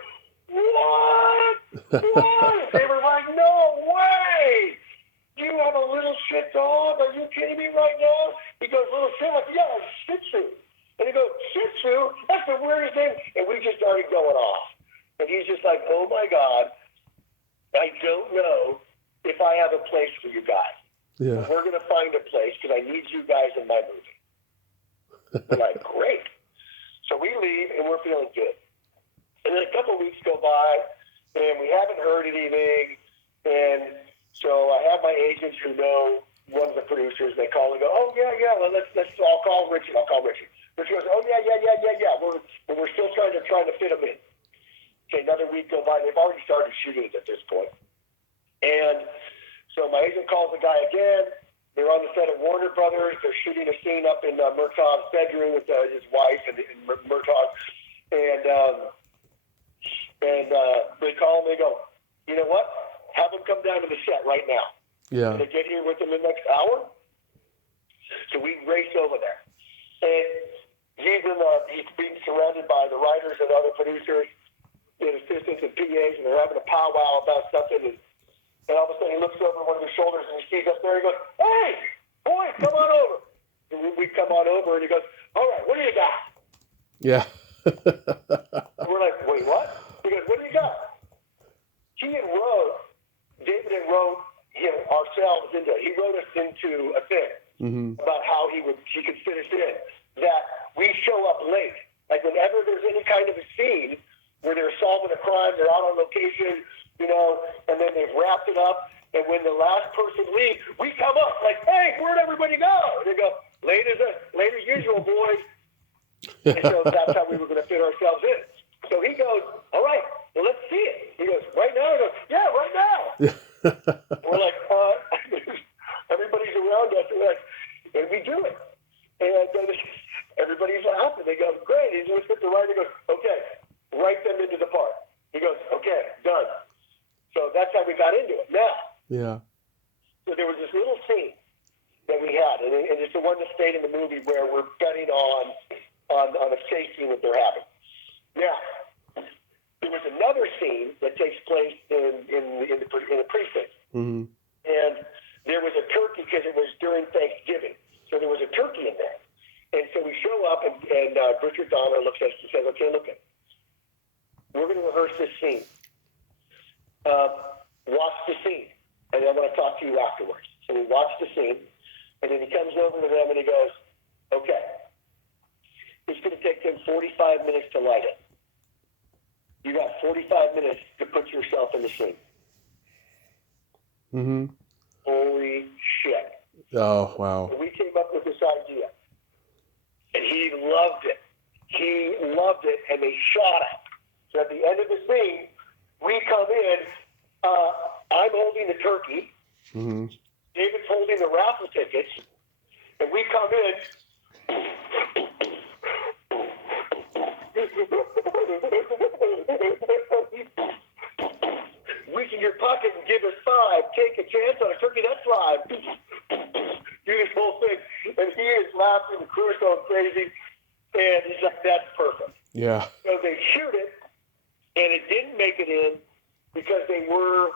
"What? What?" They were like, "No way! You have a little shit dog? Are you kidding me right now?" He goes, "Little shit?" I'm like, "Yeah, Shih Tzu." And he goes, "Shih Tzu? That's the weirdest thing." And we just started going off. And he's just like, "Oh my God, I don't know if I have a place for you guys. Yeah. We're going to find a place because I need you guys in my movie." We're like, "Great." So we leave, and we're feeling good. And then a couple of weeks go by, and we haven't heard anything. And so I have my agents who know one of the producers. They call and go, oh, yeah, well, I'll call Richard. Richard goes, oh, yeah. We're still trying to fit them in. Okay, another week go by. They've already started shooting at this point. And so my agent calls the guy again. They're on the set of Warner Brothers. They're shooting a scene up in Murtaugh's bedroom with his wife and Murtaugh. And they call and they go, you know what? Have them come down to the set right now. Yeah. They get here within the next hour. So we race over there. And he's being surrounded by the writers and other producers and assistants and PAs, and they're having a powwow about something. And all of a sudden he looks over one of his shoulders and he sees us there. He goes, hey, boy, come on over. And we come on over and he goes, all right, what do you got? Yeah. We're like, wait, what? He goes, what do you got? David had wrote ourselves he wrote us into a thing about how he could fit us in. That we show up late. Like whenever there's any kind of a scene where they're solving a crime, they're out on location, and then they've wrapped it up. And when the last person leaves, we come up like, hey, where'd everybody go? And they go, late as usual, boys. And so that's how we were going to fit ourselves in. So he goes, all right, well, let's see it. He goes, right now? I go, yeah, right now. We're like, everybody's around us. And we do it. And everybody's laughing. They go, great. He just hit the right. He goes, okay, write them into the part. He goes, okay, done. So that's how we got into it. Now, yeah. So there was this little scene that we had, and it's the one that stayed in the movie where we're betting on a chase scene that they're having. Now, there was another scene that takes place in the precinct, and there was a turkey because it was during Thanksgiving, so there was a turkey in there. And so we show up, and Richard Donner looks at us and says, okay, look, we're going to rehearse this scene. Watch the scene, and I'm going to talk to you afterwards. So we watch the scene, and then he comes over to them and he goes, okay, it's going to take them 45 minutes to light it. You got 45 minutes to put yourself in the scene. Holy shit. Oh, wow. So we came up with this idea, and he loved it. And they shot it. So at the end of the scene, we come in, I'm holding the turkey, David's holding the raffle tickets, and we come in, reach in your pocket and give us $5, take a chance on a turkey, that's $5. Do this whole thing, and he is laughing, the crew's going crazy, and he's like, that's perfect. Yeah. So they shoot it, and it didn't make it in because they were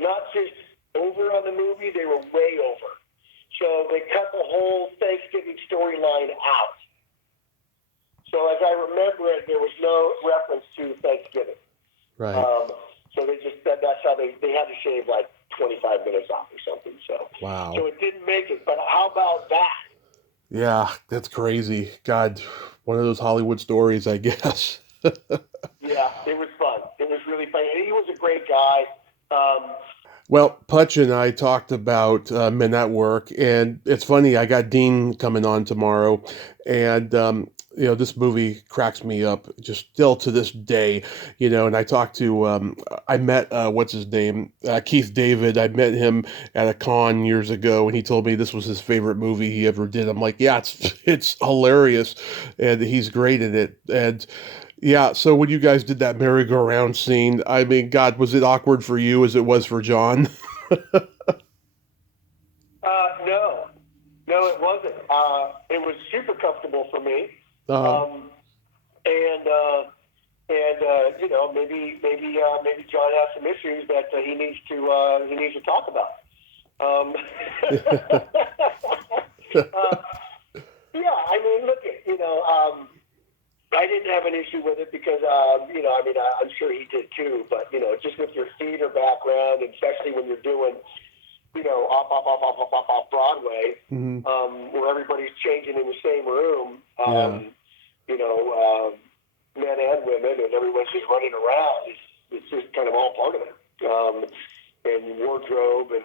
not just over on the movie, they were way over. So they cut the whole Thanksgiving storyline out. So as I remember it, there was no reference to Thanksgiving. Right. So they just that's how they had to shave like 25 minutes off or something. So wow. So it didn't make it. But how about that? Yeah, that's crazy. God, one of those Hollywood stories, I guess. Yeah, it was fun. It was really fun. He was a great guy. Well, Putch and I talked about Men at Work, and it's funny, I got Dean coming on tomorrow, and this movie cracks me up just still to this day, and I talked to, I met, what's his name, Keith David. I met him at a con years ago, and he told me this was his favorite movie he ever did. I'm like, yeah, it's hilarious, and he's great in it, and yeah, so when you guys did that merry-go-round scene, I mean, God, was it awkward for you as it was for John? No, it wasn't. It was super comfortable for me. Maybe John has some issues that he needs to talk about. Yeah, I mean, look at I didn't have an issue with it because I'm sure he did too. But just with your theater background, especially when you're doing off Broadway, where everybody's changing in the same room, men and women, and everyone's just running around. It's just kind of all part of it. and wardrobe and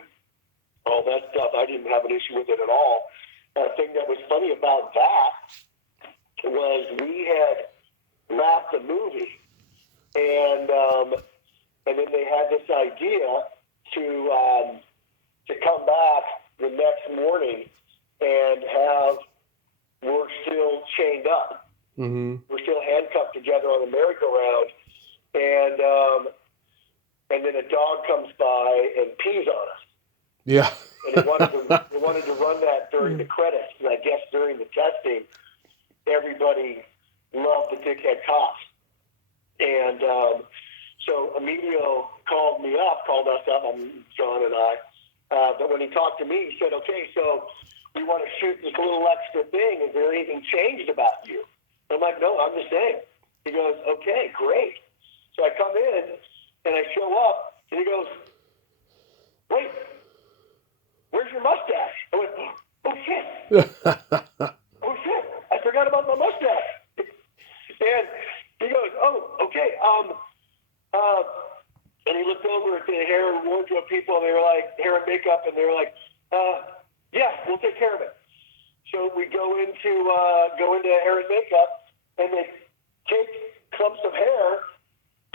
all that stuff. I didn't have an issue with it at all. The thing that was funny about that was we had wrapped the movie, and then they had this idea to come back the next morning and have we're still chained up. Mm-hmm. We're still handcuffed together on the merry-go-round, and then a dog comes by and pees on us. Yeah. And they wanted to run that during the credits. And I guess during the testing, everybody loved the dickhead cops. And so Emilio called us up, John and I. But when he talked to me, he said, okay, so we want to shoot this little extra thing. Is there anything changed about you? I'm like, no, I'm the same. He goes, okay, great. So I come in, and I show up, and he goes, wait, where's your mustache? I went, oh, shit. Oh, shit. I forgot about my mustache. And he goes, oh, okay. And he looked over at the hair and wardrobe people, and they were like, hair and makeup, and they were like, yeah, we'll take care of it. So we go into hair and makeup, and they take clumps of hair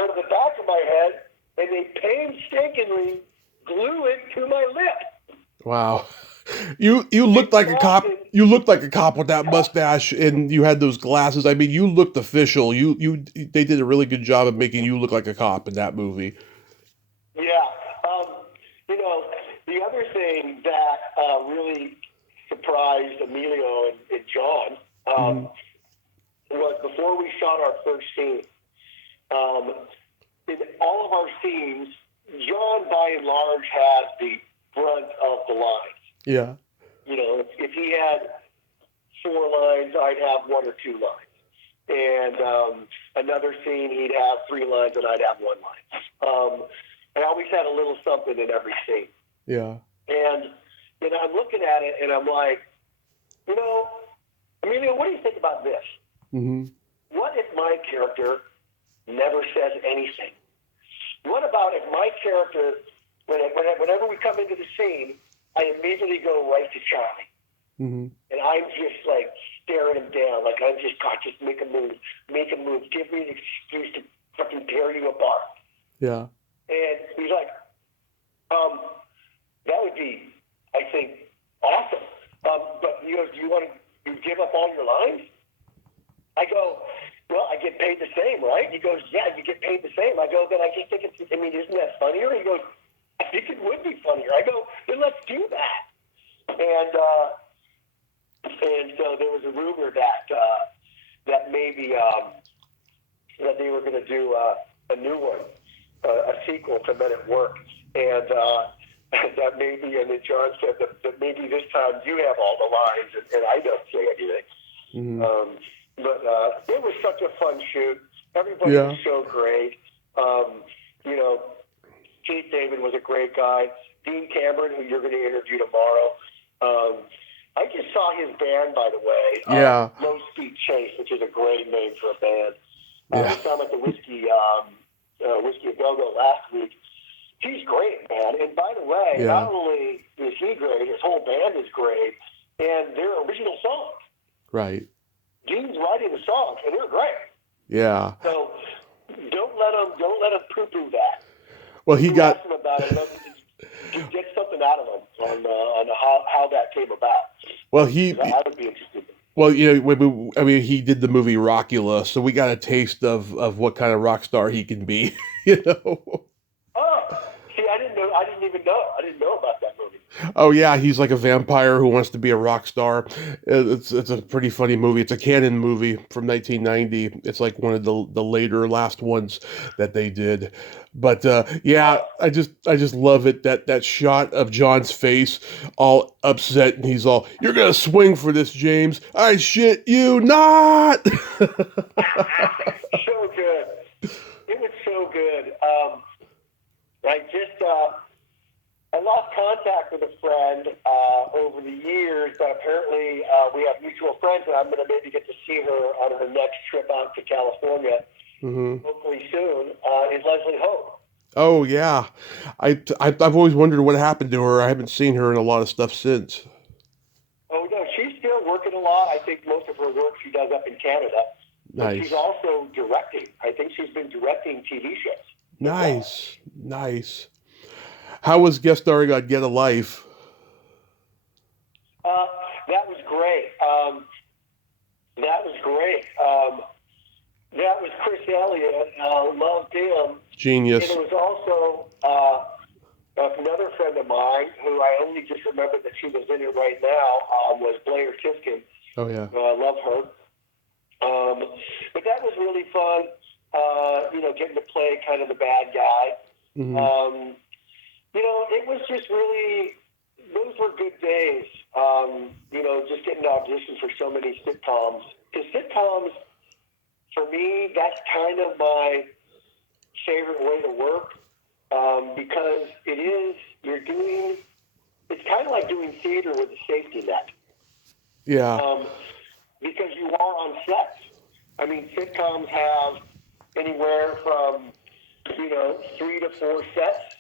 out of the back of my head, and they painstakingly glue it to my lip. Wow. You looked like a cop. You looked like a cop with that mustache, and you had those glasses. I mean, you looked official. They did a really good job of making you look like a cop in that movie. Yeah. The other thing that really surprised Emilio and John was before we shot our first scene. In all of our scenes, John, by and large, has the brunt of the lines. Yeah. If he had 4 lines, I'd have 1 or 2 lines. And another scene, he'd have 3 lines, and I'd have 1 line. I always had a little something in every scene. Yeah. And I'm looking at it, and I'm like, Emilio, what do you think about this? Mm-hmm. What if my character never says anything? What about if my character, whenever we come into the scene, I immediately go right to Charlie. Mm-hmm. And I'm just like staring him down, like I'm just, God, just make a move, give me an excuse to fucking tear you apart. Yeah. And he's like, that would be, I think, awesome. But he goes, do you want to give up all your lines? I go, well, I get paid the same, right? He goes, yeah, you get paid the same. I go, then I just think isn't that funnier? He goes, I think it would be funnier. I go, then let's do that. And so there was a rumor that maybe that they were going to do a new one, a sequel to Men at Work, and that maybe, and then John said that maybe this time you have all the lines and I don't say anything. Mm-hmm. But it was such a fun shoot. Everybody was so great. Keith David was a great guy. Dean Cameron, who you're going to interview tomorrow. I just saw his band, by the way. Yeah. Low Speed Chase, which is a great name for a band. We saw him at the Whiskey A Go-Go last week. He's great, man. And by the way, not only is he great, his whole band is great, and they're original songs. Right. Dean's writing the songs, and they're great. Yeah. So don't let him poo-poo that. Well, he got. Ask him about it. Just get something out of him on how that came about. Well, I would be interested. Well, he did the movie Rockula, so we got a taste of what kind of rock star he can be. Oh, see, I didn't even know. I didn't know about that movie. Oh yeah, he's like a vampire who wants to be a rock star. It's a pretty funny movie. It's a canon movie from 1990. It's like one of the later last ones that they did. But I just love it, that shot of John's face all upset, and he's all, "You're gonna swing for this, James. I shit you not." So good. It was so good. I lost contact with a friend over the years, but apparently we have mutual friends, and I'm going to maybe get to see her on her next trip out to California, hopefully soon, is Leslie Hope. Oh yeah, I've always wondered what happened to her. I haven't seen her in a lot of stuff since. Oh no, she's still working a lot. I think most of her work she does up in Canada, but she's Nice, also directing. I think she's been directing TV shows as well. nice, nice. How was guest starring on Get a Life? Uh, that was great. That was great. That was Chris Elliott. Loved him. And Genius. it was also another friend of mine who I only just remember that she was in it right now was Blair Tiskin. Oh yeah. I love her. But that was really fun. Getting to play kind of the bad guy. Hmm. It was just really, those were good days. Just getting to audition for so many sitcoms. Because sitcoms, for me, that's kind of my favorite way to work. Because it's kind of like doing theater with a safety net. Yeah. Because you are on sets. I mean, sitcoms have anywhere from, 3 to 4 sets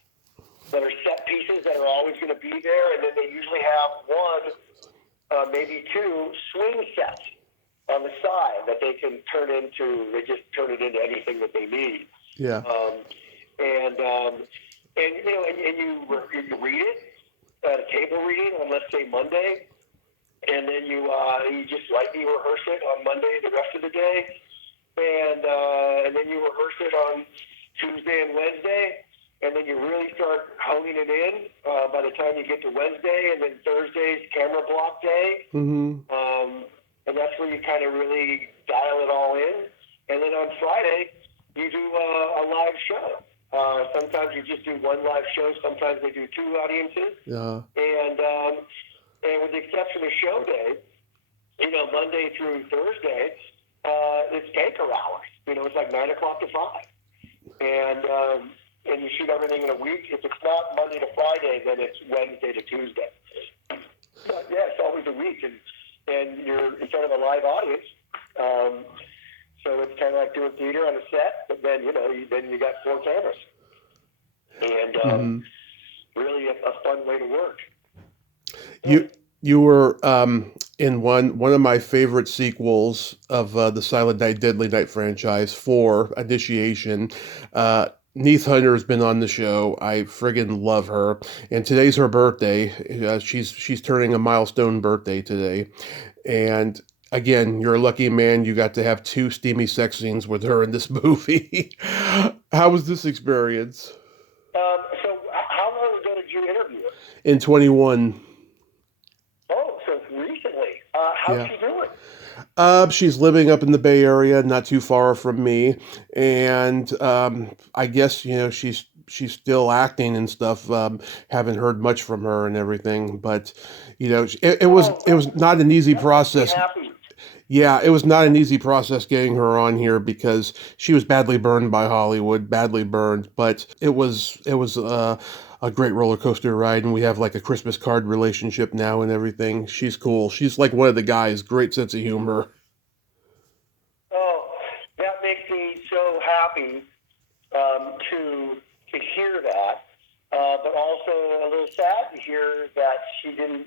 that are set pieces that are always going to be there, and then they usually have one, maybe 2 swing sets on the side that they can they just turn it into anything that they need. Yeah. And you read it at a table reading on, let's say, Monday, and then you just lightly rehearse it on Monday the rest of the day, and then you rehearse it on Tuesday and Wednesday, and then you really start honing it in by the time you get to Wednesday, and then Thursday's camera block day, Hmm. and that's where you kind of really dial it all in, and then on Friday you do a live show. Sometimes you just do one live show. Sometimes they do 2 audiences. Yeah. And with the exception of show day, Monday through Thursday, it's banker hours. It's like 9 o'clock to 5. And you shoot everything in a week. If it's not Monday to Friday, then it's Wednesday to Tuesday. But yeah, it's always a week, and you're in front of a live audience. So it's kind of like doing theater on a set, but then you got 4 cameras, and Hmm. really a fun way to work. You were in one of my favorite sequels of the Silent Night, Deadly Night franchise, for Initiation. Neith Hunter has been on the show. I friggin' love her, and today's her birthday. She's turning a milestone birthday today, and again, you're a lucky man. You got to have 2 steamy sex scenes with her in this movie. How was this experience? So how long ago did you interview her? In 21. Oh, so recently. How's Yeah. she doing? She's living up in the Bay Area, not too far from me, and I guess she's still acting and stuff. Haven't heard much from her and everything, but it was not an easy That makes me process. happy. Yeah, it was not an easy process getting her on here because she was badly burned by Hollywood, badly burned. But it was a great roller coaster ride, and we have like a Christmas card relationship now and everything. She's cool. She's like one of the guys. Great sense of humor. Oh, that makes me so happy to hear that, but also a little sad to hear that she didn't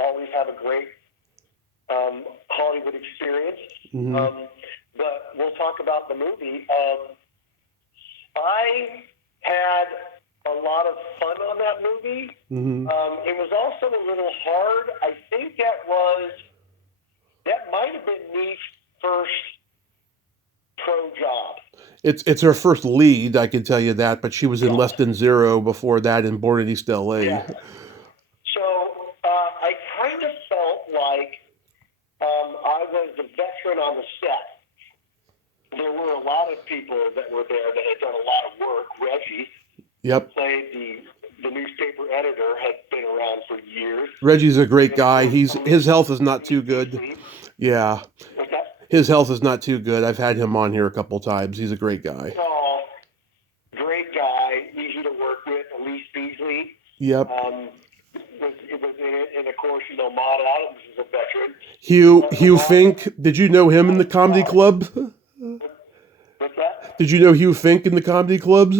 always have a great Hollywood experience. Hmm. But we'll talk about the movie. I had a lot of fun on that movie. Hmm. It was also a little hard. I think that might have been Neef's first pro job. It's her first lead, I can tell you that. But she was in Yeah. Less Than Zero before that, in Born in East L.A. Yeah. So I kind of felt like I was the veteran on the set. There were a lot of people that were there that had done a lot of work. Reggie, Yep. played the newspaper editor, had been around for years. Reggie's a great And of guy. course, His health is not too good. Yeah. What's that? His health is not too good. I've had him on here a couple times. He's a great guy. Oh, great guy, easy to work with. Elise Beasley Yep. was in it, and of course, Maud Adams is a veteran. Hugh Fink. Did you know him in the comedy club? What's that? Did you know Hugh Fink in the comedy clubs?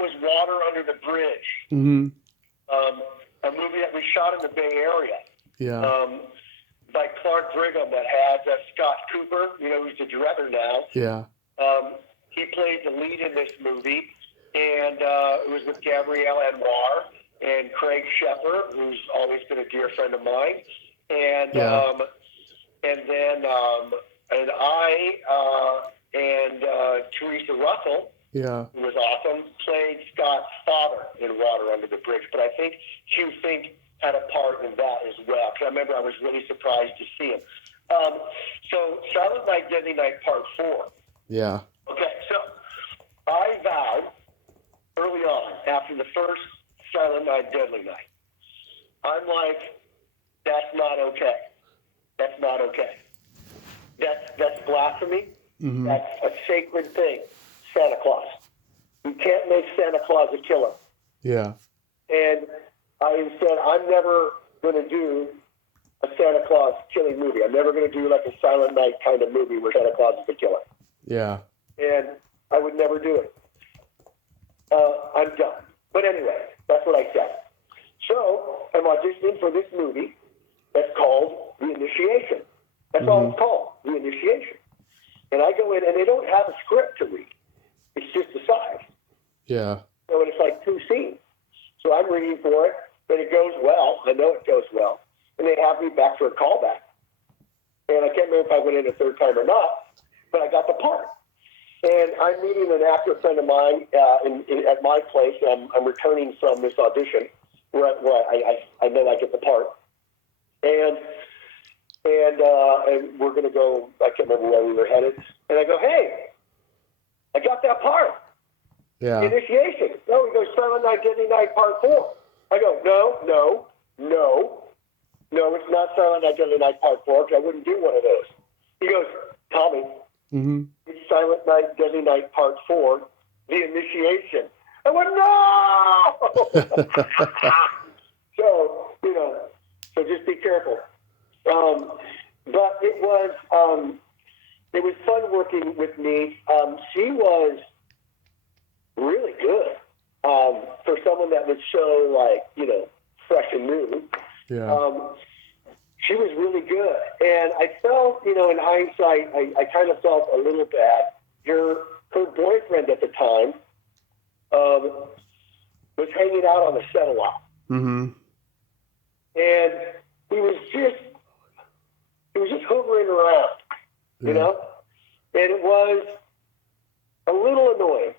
was Water Under the Bridge, Mm-hmm. a movie that we shot in the Bay Area. Yeah. By Clark Brigham that has Scott Cooper, who's the director now. Yeah. He played the lead in this movie, and it was with Gabrielle Anwar and Craig Sheffer, who's always been a dear friend of mine, and and I and Teresa Russell, Yeah. who was awesome, played Scott's father in Water Under the Bridge. But I think Hugh Fink had a part in that as well, because I remember I was really surprised to see him. So Silent Night, Deadly Night Part 4. Yeah. Okay, so I vowed early on, after the first Silent Night, Deadly Night, I'm like, that's not okay. That's not okay. That's blasphemy. Mm-hmm. That's a sacred thing. Santa Claus. You can't make Santa Claus a killer. Yeah. And I said, I'm never going to do a Santa Claus killing movie. I'm never going to do like a Silent Night kind of movie where Santa Claus is the killer. Yeah. And I would never do it. I'm done. But anyway, that's what I said. So I'm auditioning for this movie that's called The Initiation. That's all it's called, The Initiation. And I go in, and they don't have a script to read. It's just a side. Yeah. So it's like 2 scenes. So I'm reading for it, and it goes well. I know it goes well. And they have me back for a callback. And I can't remember if I went in a third time or not, but I got the part. And I'm meeting an actor friend of mine at my place. I'm returning from this audition where I know I get the part. And we're going to go, I can't remember where we were headed. And I go, hey, I got that part. Yeah. Initiation. No, he goes, Silent Night, Deadly Night, Part 4. I go, no, it's not Silent Night, Deadly Night, Part 4, because I wouldn't do one of those. He goes, Tommy, it's Silent Night, Deadly Night, Part 4, The Initiation. I went, no! So just be careful. But it was fun working with me. She was really good for someone that was so fresh and new. Yeah. She was really good, and I felt, in hindsight, I kind of felt a little bad. Her boyfriend at the time was hanging out on the set a lot, and he was just hovering around, you know, and it was a little annoying.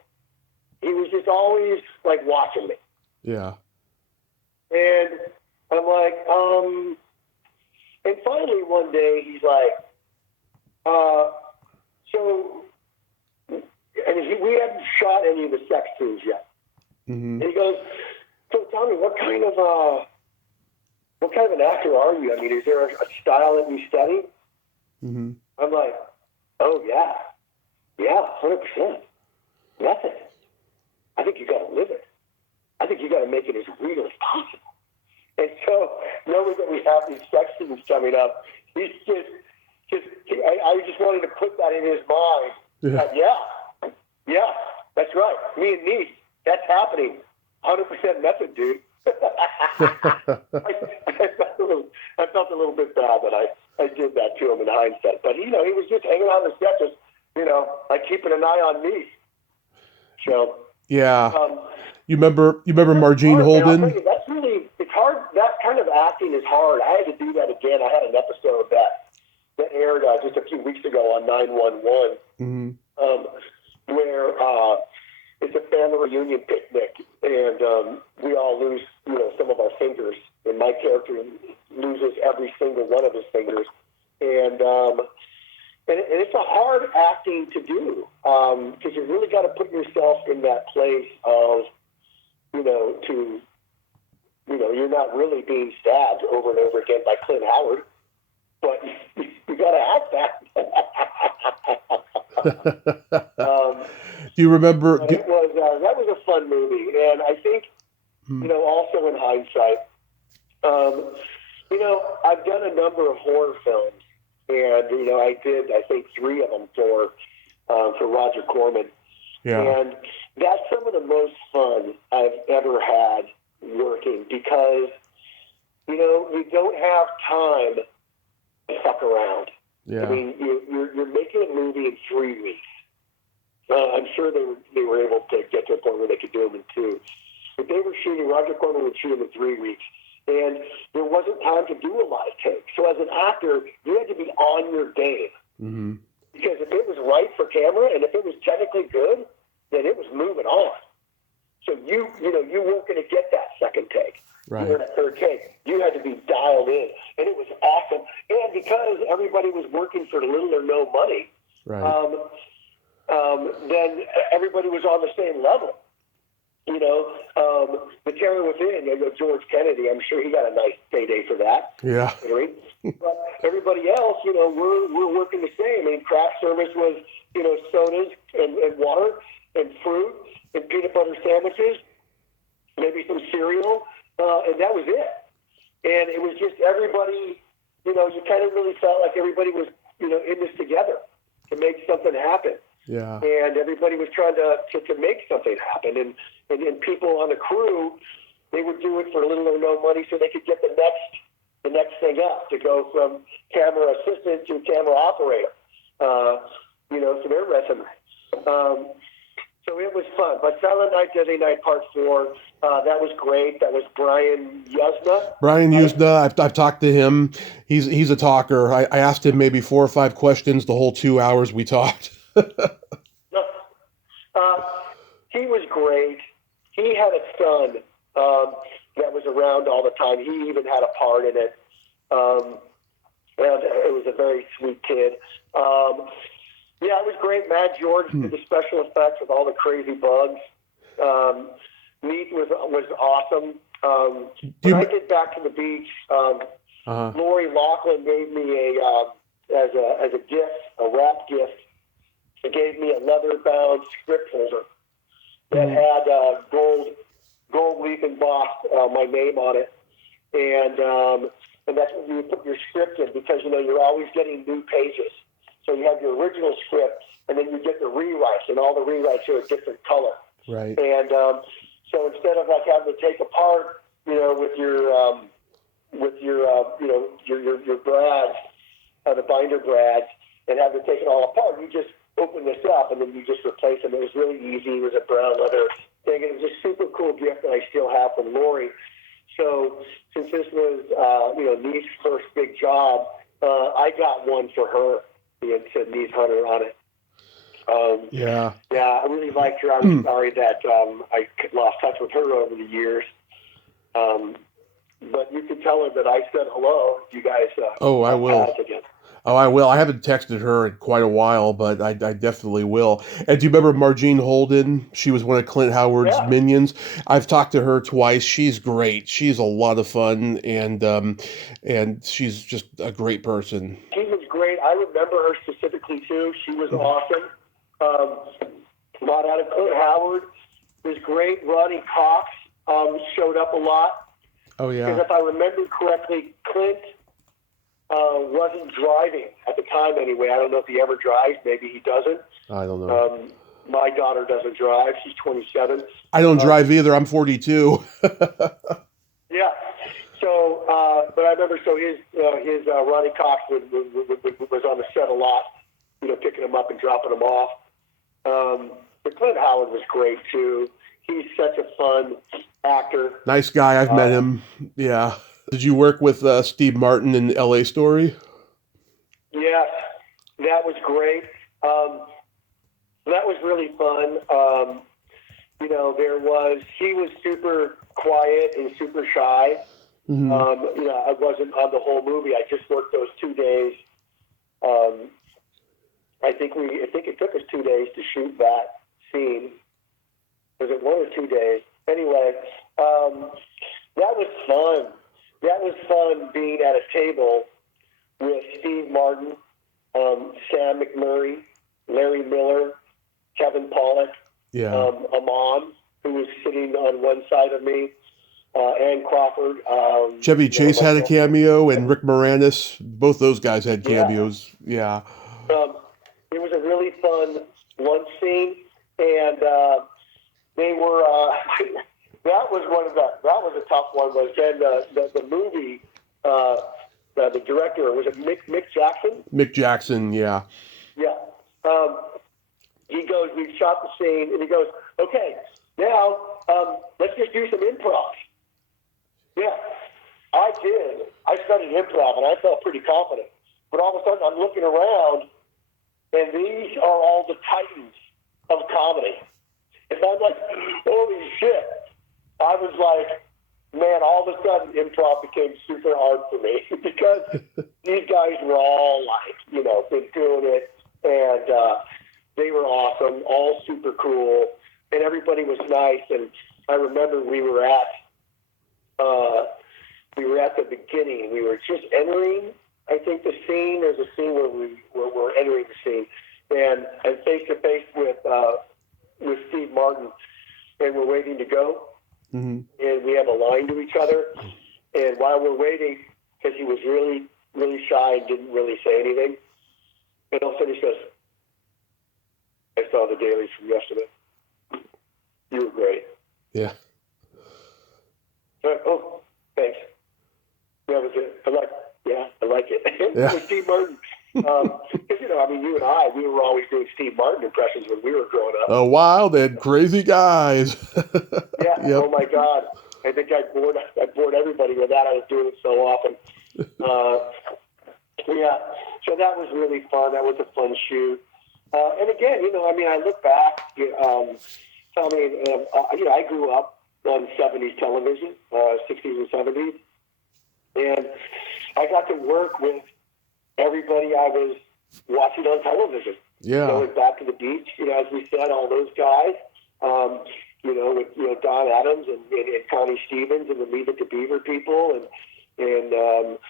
He was just always like watching me. Yeah. And I'm like, and finally one day he's like, we hadn't shot any of the sex scenes yet. And he goes, so tell me, what kind of an actor are you? I mean, is there a style that you study? I'm like, oh yeah, 100%. Nothing. I think you got to live it. I think you got to make it as real as possible. And so, knowing that we have these sex scenes coming up, I just wanted to put that in his mind. That, yeah, that's right. Me and Niece, that's happening. 100% method, dude. I felt a little bit bad that I did that to him in hindsight. But, he was just hanging on the set, just, like keeping an eye on me. So, yeah. You remember Margene Holden? That's really, it's hard. That kind of acting is hard. I had to do that again. I had an episode that aired just a few weeks ago on 911, where it's a family reunion picnic, and we all lose, some of our fingers. And my character loses every single one of his fingers, and it's a hard acting to do, because you really got to put yourself in that place of, you're not really being stabbed over and over again by Clint Howard, but you got to act that. Do you remember? That was a fun movie, and I think, also in hindsight, I've done a number of horror films, and I did, I think, 3 of them for Roger Corman. Yeah. And that's some of the most fun I've ever had working because, you don't have time to fuck around. Yeah. I mean, you're making a movie in 3 weeks. I'm sure they were able to get to a point where they could do them in 2. But they were shooting, Roger Corman would shoot them in 3 weeks. And there wasn't time to do a lot of takes. So as an actor, you had to be on your game. Mm-hmm. Because if it was right for camera and if it was technically good, then it was moving on. So you weren't going to get that second take. Right. You were that third take. You had to be dialed in. And it was awesome. And because everybody was working for little or no money, Right. then everybody was on the same level. The Terror Within, George Kennedy, I'm sure he got a nice payday for that. Yeah. But everybody else, we're working the same. I mean, craft service was, sodas and water and fruit and peanut butter sandwiches, maybe some cereal, and that was it. And it was just everybody, you kind of really felt like everybody was, in this together to make something happen. Yeah. And everybody was trying to make something happen. And people on the crew, they would do it for little or no money so they could get the next thing up, to go from camera assistant to camera operator, to their resume. So it was fun. But Silent Night, Deadly Night Part 4, that was great. That was Brian Yuzna. Brian Yuzna, I've talked to him. He's a talker. I asked him maybe 4 or 5 questions the whole 2 hours we talked. He was great. He had a son that was around all the time. He even had a part in it. And it was a very sweet kid. Yeah, it was great. Matt George did the special effects with all the crazy bugs. Meat was awesome. When I get back to the beach, Lori Loughlin gave me as a gift, a wrap gift. She gave me a leather-bound script holder that had gold leaf embossed my name on it, and that's when you put your script in, because you're always getting new pages. So you have your original script, and then you get the rewrites, and all the rewrites are a different color. Right. And so instead of having to take apart, with your brads, the binder brads, and have to take it all apart, you just open this up, and then you just replace them. It was really easy. It was a brown leather thing, and it was a super cool gift that I still have from Lori. So since this was, Nee's first big job, I got one for her. It said Nee's Hunter on it. Yeah, I really liked her. I'm sorry that I lost touch with her over the years. But you can tell her that I said hello. You guys. I will. Again. Oh, I will. I haven't texted her in quite a while, but I definitely will. And do you remember Margene Holden? She was one of Clint Howard's minions. I've talked to her twice. She's great. She's a lot of fun, and she's just a great person. She was great. I remember her specifically too. She was awesome. A lot out of Clint Howard. It was great. Ronnie Cox showed up a lot. Oh yeah. Because if I remember correctly, Clint wasn't driving at the time anyway. I don't know if he ever drives. Maybe he doesn't. I don't know. My daughter doesn't drive. She's 27. I don't drive either. I'm 42. Yeah. So, but I remember, his Ronnie Cox was on the set a lot, picking him up and dropping him off. But Clint Howard was great too. He's such a fun actor. Nice guy. I've met him. Yeah. Did you work with Steve Martin in L.A. Story? Yes, that was great. That was really fun. He was super quiet and super shy. Mm-hmm. I wasn't on the whole movie. I just worked those 2 days. I think it took us 2 days to shoot that scene. Was it 1 or 2 days? Anyway, that was fun. That was fun being at a table with Steve Martin, Sam McMurray, Larry Miller, Kevin Pollak, Amon, who was sitting on one side of me, Ann Crawford. Chevy Chase had a cameo, and Rick Moranis. Both those guys had cameos. Yeah. It was a really fun lunch scene, and they were. That was a tough one. Was then the movie. The director was it Mick Jackson? Mick Jackson, yeah. Yeah. He goes. We shot the scene, and he goes, "Okay, now let's just do some improv." Yeah, I did. I studied improv, and I felt pretty confident. But all of a sudden, I'm looking around, and these are all the titans of comedy. And I'm like, holy shit. I was like, man, all of a sudden, improv became super hard for me because these guys were all like, been doing it, and they were awesome, all super cool, and everybody was nice. And I remember we were at the beginning. We were just entering, I think, the scene. There's a scene where we're entering the scene, and face to face with Steve Martin, and we're waiting to go. Mm-hmm. And we have a line to each other. And while we're waiting, because he was really, really shy and didn't really say anything, and all of a sudden he says, "I saw the dailies from yesterday. You were great." Yeah. Oh, thanks. That was it. I like it. Yeah. With Steve Martin. Because, you and I, we were always doing Steve Martin impressions when we were growing up. Oh, wild and crazy guys. Yeah. Yep. Oh my God. I think I bored everybody with that. I was doing it so often. Yeah. So that was really fun. That was a fun shoot. And again, I look back, Tommy, I grew up on 70s television, 60s and 70s. And I got to work with everybody I was watching on television. Yeah. Going back to the beach, as we said, all those guys, with Don Adams and Connie Stevens and the Leave It to Beaver people and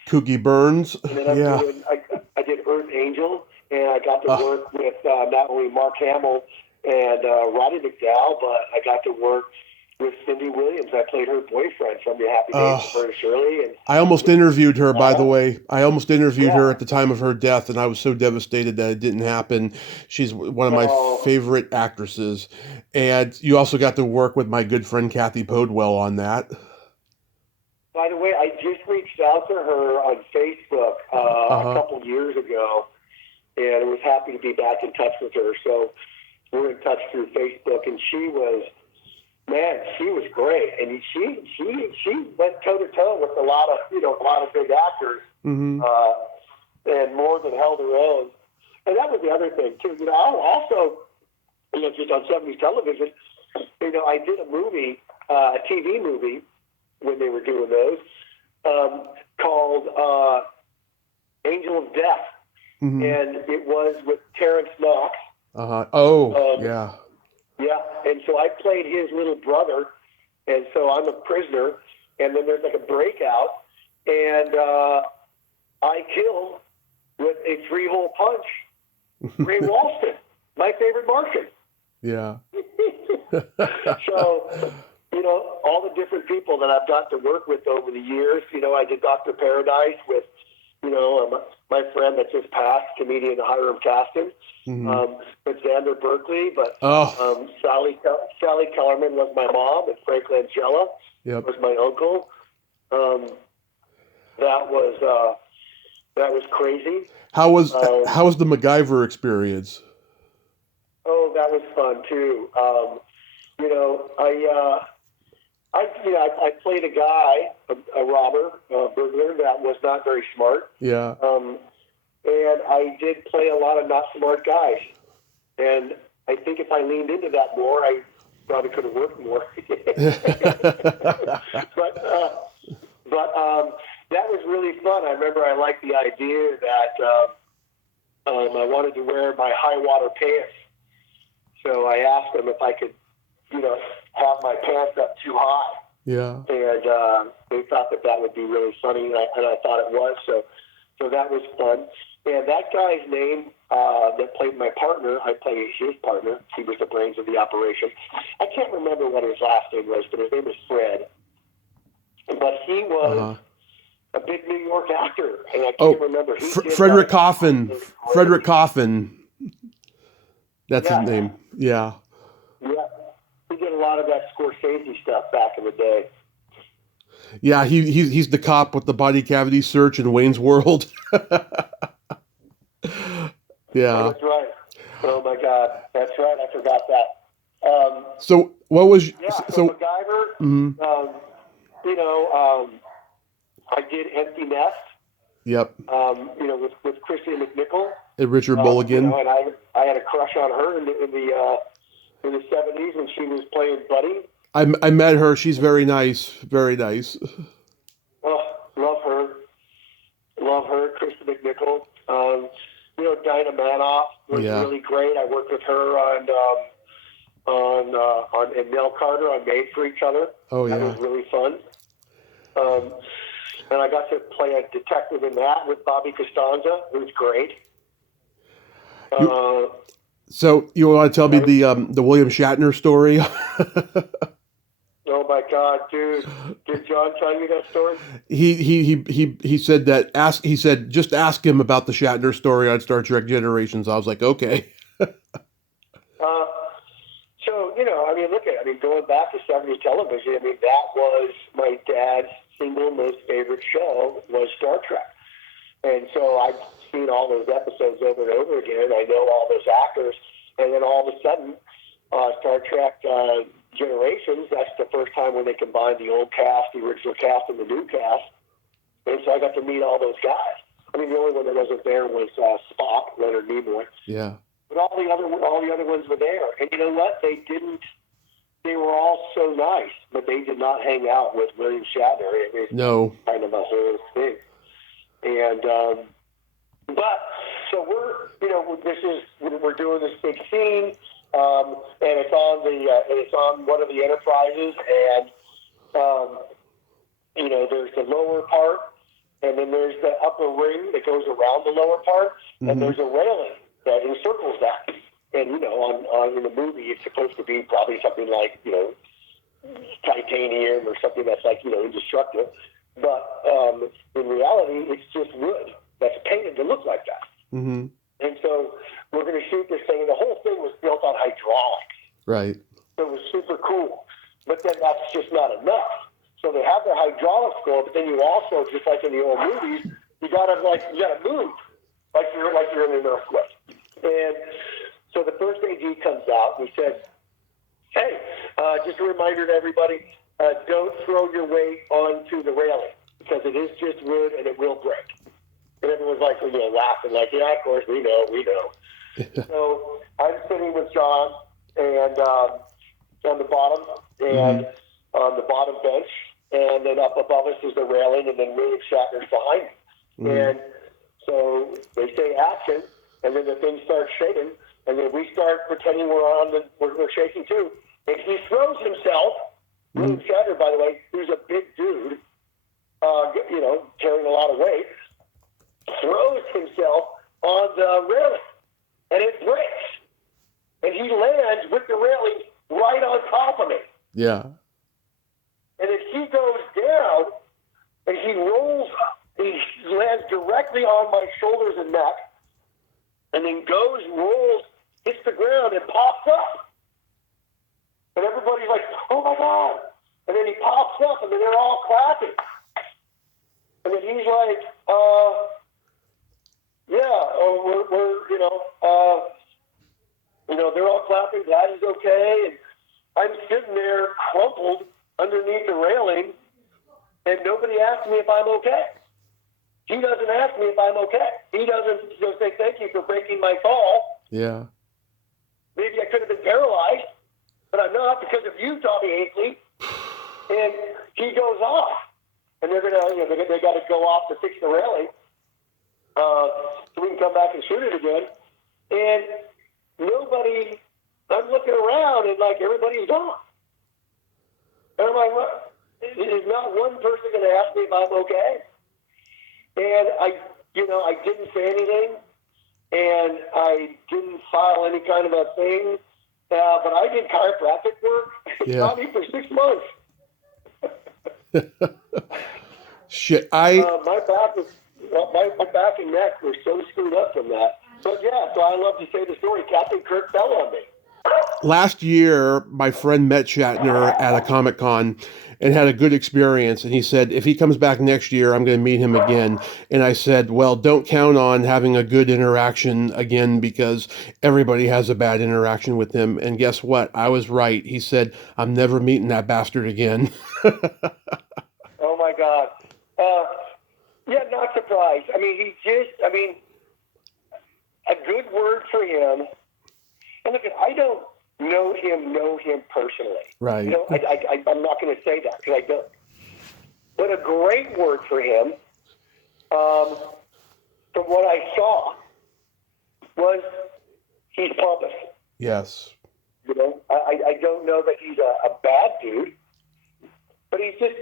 Kooky Burns. And then Yeah. I did Earth Angel, and I got to work with not only Mark Hamill and Roddy McDowell, but I got to work with Cindy Williams. I played her boyfriend from Your Happy Days with Vern Shirley. And I almost interviewed her, by the way. I almost interviewed her Yeah. at the time of her death, and I was so devastated that it didn't happen. She's one of my favorite actresses. And you also got to work with my good friend Kathy Podwell on that. By the way, I just reached out to her on Facebook a couple years ago, and I was happy to be back in touch with her. So we're in touch through Facebook, and she was great, and she went toe to toe with a lot of big actors, Mm-hmm. And more than held her own. And that was the other thing too. I also, just on 70s television, I did a movie, a TV movie when they were doing those, called Angel of Death, Mm-hmm. and it was with Terrence Knox. Yeah. Yeah, and so I played his little brother, and so I'm a prisoner, and then there's like a breakout, and I kill with a 3-hole punch Ray Walston, my favorite Martian. Yeah. So, all the different people that I've got to work with over the years. I did Dr. Paradise with, my friend that just passed, comedian Hiram Caston, Mm-hmm. with Xander Berkeley. But Sally Kellerman was my mom, and Frank Langella was my uncle. That was crazy. How was the MacGyver experience? Oh, that was fun too. I played a guy, a robber, a burglar that was not very smart. Yeah. And I did play a lot of not smart guys. And I think if I leaned into that more, I probably could have worked more. But that was really fun. I remember I liked the idea that I wanted to wear my high water pants. So I asked them if I could, have my pants up too high. Yeah. And they thought that would be really funny, and I thought it was. So that was fun. And that guy's name that played my partner, I played his partner. He was the brains of the operation. I can't remember what his last name was, but his name was Fred. But he was a big New York actor, and I can't remember. Frederick Coffin. Frederick Coffin. That's his name. Yeah. Yeah. He did a lot of that Scorsese stuff back in the day. Yeah, he's the cop with the body cavity search in Wayne's World. Yeah. That's right. Oh my God, that's right. I forgot that. So what was so MacGyver? mhm. I did Empty Nest. Yep. With Christy McNichol And Richard Mulligan. and I had a crush on her in the 70s when she was playing Buddy. I met her. She's very nice. Very nice. Oh, love her, Christy McNichol. Dinah Manoff was really great. I worked with her on and Nell Carter on Made for Each Other. Oh yeah, that was really fun. And I got to play a detective in that with Bobby Costanza, who's great. So you want to tell me the William Shatner story? Oh my God, dude! Did John tell you that story? He said that he said just ask him about the Shatner story on Star Trek Generations. I was like, okay. Going back to 70s television, that was my dad's single most favorite show was Star Trek, and so I've seen all those episodes over and over again. I know all those actors, and then all of a sudden, Star Trek Generations. That's the first time when they combined the old cast, the original cast, and the new cast, and so I got to meet all those guys. The only one that wasn't there was Spock, Leonard Nimoy. Yeah. But all the other ones were there, and you know what? They were all so nice, but they did not hang out with William Shatner. It was kind of a whole thing. And so we're doing this big scene, and it's on one of the Enterprises, and there's the lower part, and then there's the upper ring that goes around the lower part, and there's a railing that encircles that. And on in the movie, it's supposed to be probably something like titanium or something that's like indestructible, but in reality, it's just wood that's painted to look like that. Mm-hmm. And so we're going to shoot this thing, and the whole thing was built on hydraulics. Right. So it was super cool. But then that's just not enough. So they have the hydraulics going, but then you also, just like in the old movies, you gotta move like you're in an earthquake. And so the first AG comes out and he says, "Hey, just a reminder to everybody, don't throw your weight onto the railing because it is just wood and it will break." And everyone's like, laughing, like, "Yeah, of course, we know." So I'm sitting with John and on the bottom and on the bottom bench, and then up above us is the railing, and then William Shatner's behind me. And so they say action, and then the thing starts shaking, and then we start pretending we're shaking too. And he throws himself, William Shatner, by the way, who's a big dude, carrying a lot of weight, throws himself on the railing, and it breaks. And he lands with the railing right on top of me. Yeah. And then he goes down, and he rolls up. He lands directly on my shoulders and neck, and then goes, rolls, hits the ground, and pops up. And everybody's like, "Oh my God!" And then he pops up, and then they're all clapping. And then he's like, they're all clapping. That is okay. And I'm sitting there crumpled underneath the railing, and nobody asked me if I'm okay. He doesn't ask me if I'm okay. He doesn't say thank you for breaking my fall. Yeah. Maybe I could have been paralyzed, but I'm not because of you, Tommy Hinkley. And he goes off, and they're gonna, they got to go off to fix the railing, so we can come back and shoot it again. And nobody. I'm looking around, and like everybody's gone. And I'm like, what? Is not one person going to ask me if I'm okay? And I didn't say anything, and I didn't file any kind of a thing, but I did chiropractic work. It got me for 6 months. Shit, my back and neck were so screwed up from that. But yeah, so I love to say the story. Captain Kirk fell on me. Last year, my friend met Shatner at a Comic-Con and had a good experience. And he said, if he comes back next year, I'm going to meet him again. And I said, well, don't count on having a good interaction again because everybody has a bad interaction with him. And guess what? I was right. He said, I'm never meeting that bastard again. Oh my God. Yeah, not surprised. I mean, a good word for him. And look, I don't know him personally. Right. You know, I'm not going to say that because I don't. But a great word for him, from what I saw, was he's pompous. Yes. You know, I don't know that he's a bad dude, but he's just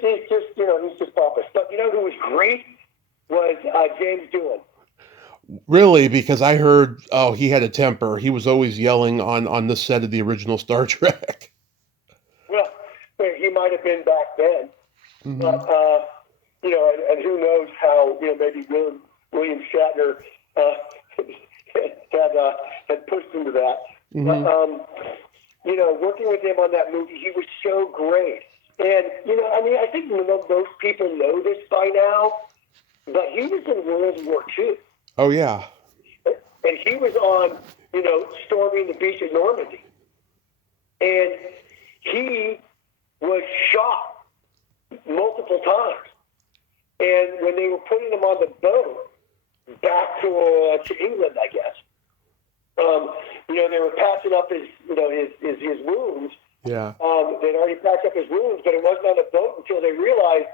pompous. But you know who was great was James Doohan. Really, because I heard, oh, he had a temper. He was always yelling on the set of the original Star Trek. Well, he might have been back then, Mm-hmm. but you know, and who knows how maybe William Shatner had pushed him to that. Mm-hmm. But you know, working with him on that movie, he was so great. And you know, I mean, I think most people know this by now, but he was in World War II. Oh, yeah. And he was on, storming the beach at Normandy. And he was shot multiple times. And when they were putting him on the boat back to England, I guess, they were patching up his wounds. Yeah. They'd already patched up his wounds, but it wasn't on the boat until they realized,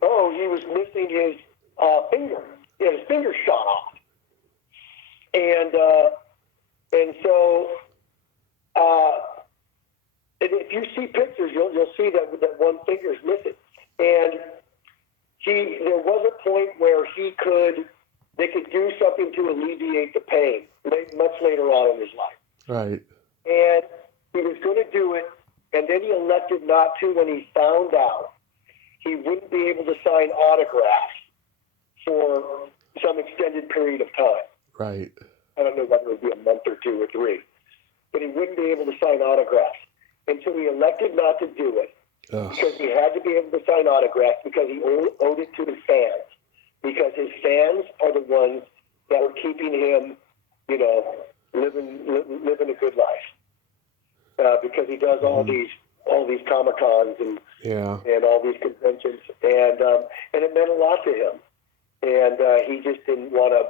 he was missing his finger. He had his finger shot off. And so if you see pictures, you'll see that one finger is missing. And there was a point where they could do something to alleviate the pain much later on in his life. Right. And he was going to do it, and then he elected not to when he found out he wouldn't be able to sign autographs for some extended period of time. Right. I don't know whether it would be a month or 2 or 3, but he wouldn't be able to sign autographs. And so he elected not to do it. Ugh. Because he had to be able to sign autographs because he owed it to his fans. Because his fans are the ones that were keeping him, living a good life. Because he does all these Comic-Cons and all these conventions, and it meant a lot to him. And he just didn't want to,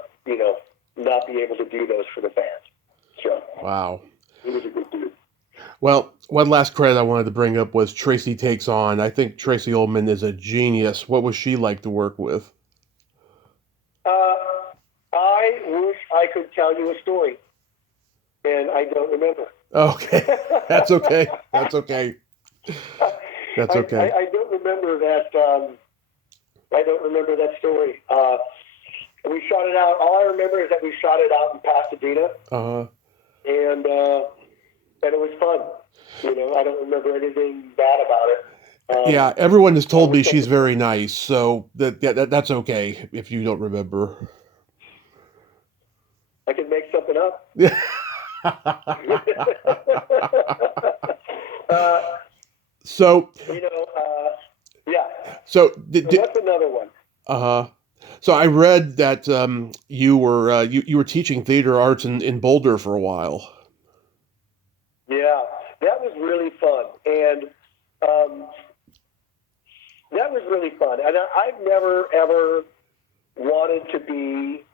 not be able to do those for the fans. So wow. He was a good dude. Well, one last credit I wanted to bring up was Tracy Takes On. I think Tracy Ullman is a genius. What was she like to work with? I wish I could tell you a story, and I don't remember. Okay. That's okay. That's okay. That's okay. I don't remember that. I don't remember that story. We shot it out. All I remember is that we shot it out in Pasadena. Uh-huh. And it was fun. I don't remember anything bad about it. Yeah, everyone has told me she's very nice, so that's okay if you don't remember. I can make something up. So. Yeah. So that's another one. Uh-huh. So I read that you were teaching theater arts in Boulder for a while. Yeah, that was really fun, and that was really fun. And I've never ever wanted to be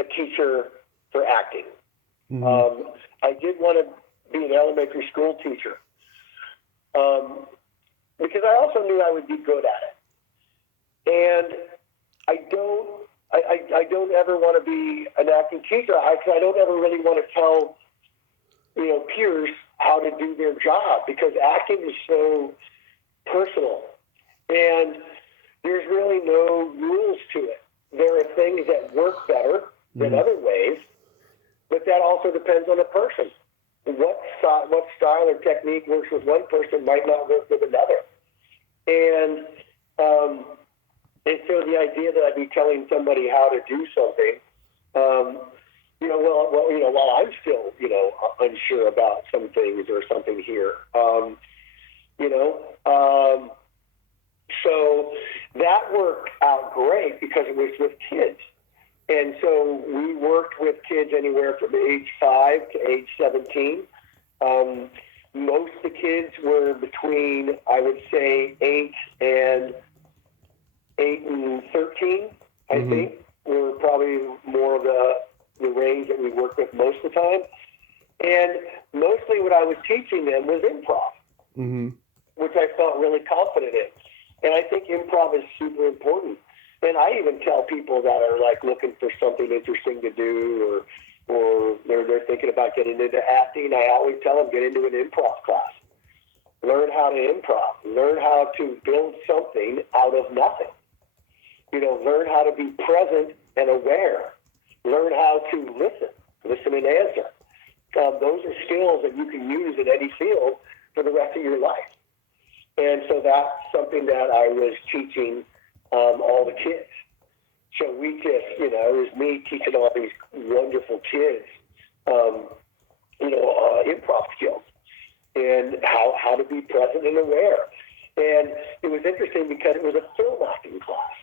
a teacher for acting. Mm-hmm. I did want to be an elementary school teacher because I also knew I would be good at it. And I don't ever want to be an acting teacher. I don't ever really want to tell, peers how to do their job because acting is so personal and there's really no rules to it. There are things that work better than other ways, but that also depends on the person. What style or technique works with one person might not work with another. And so the idea that I'd be telling somebody how to do something While I'm still, unsure about some things or something here, you know, so that worked out great because it was with kids. And so we worked with kids anywhere from age 5 to age 17. Most of the kids were between, I would say, 8 and 13, I think, were probably more of the range that we worked with most of the time. And mostly what I was teaching them was improv, which I felt really confident in. And I think improv is super important. And I even tell people that are like looking for something interesting to do, or they're thinking about getting into acting, I always tell them, get into an improv class. Learn how to improv. Learn how to build something out of nothing. Learn how to be present and aware. Learn how to listen and answer. Those are skills that you can use in any field for the rest of your life. And so that's something that I was teaching all the kids. So we just, it was me teaching all these wonderful kids, improv skills and how to be present and aware. And it was interesting because it was a film acting class.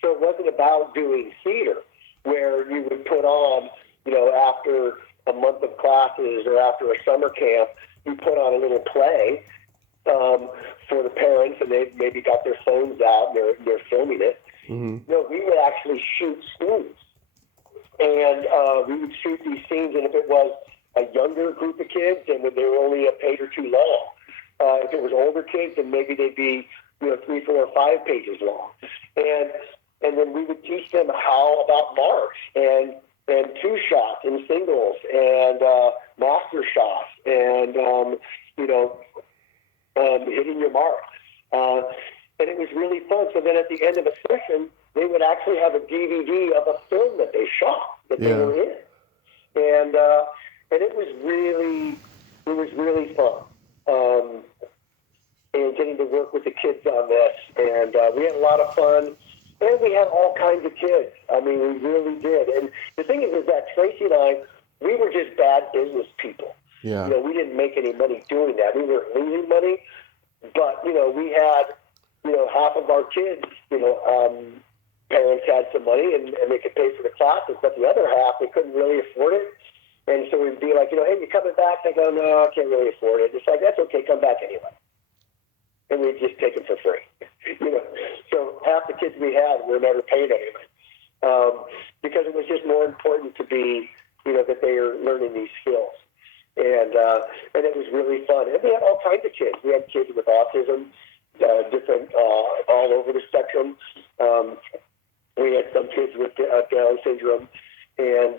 So it wasn't about doing theater where you would put on, after a month of classes or after a summer camp, you put on a little play for the parents, and they maybe got their phones out and they're filming it. No, we would actually shoot scenes. And we would shoot these scenes, and if it was a younger group of kids, then they were only a page or two long. If it was older kids, then maybe they'd be 3, 4, or 5 pages long. And then we would teach them how about marks and two shots and singles and master shots and hitting your mark. And it was really fun. So then at the end of a session, they would actually have a DVD of a film that they shot that they were in, and it was really fun. And getting to work with the kids on this, and we had a lot of fun. And we had all kinds of kids. I mean, we really did. And the thing is that Tracy and I, we were just bad business people. Yeah. We didn't make any money doing that. We weren't losing money, but we had, half of our kids, parents had some money and they could pay for the classes, but the other half, they couldn't really afford it. And so we'd be like, hey, you coming back? They go, no, I can't really afford it. It's like, that's okay, come back anyway. And we'd just take them for free. So half the kids we had were never paid anything because it was just more important to be, that they are learning these skills. And it was really fun. And we had all kinds of kids. We had kids with autism, different, all over the spectrum. We had some kids with Down syndrome, and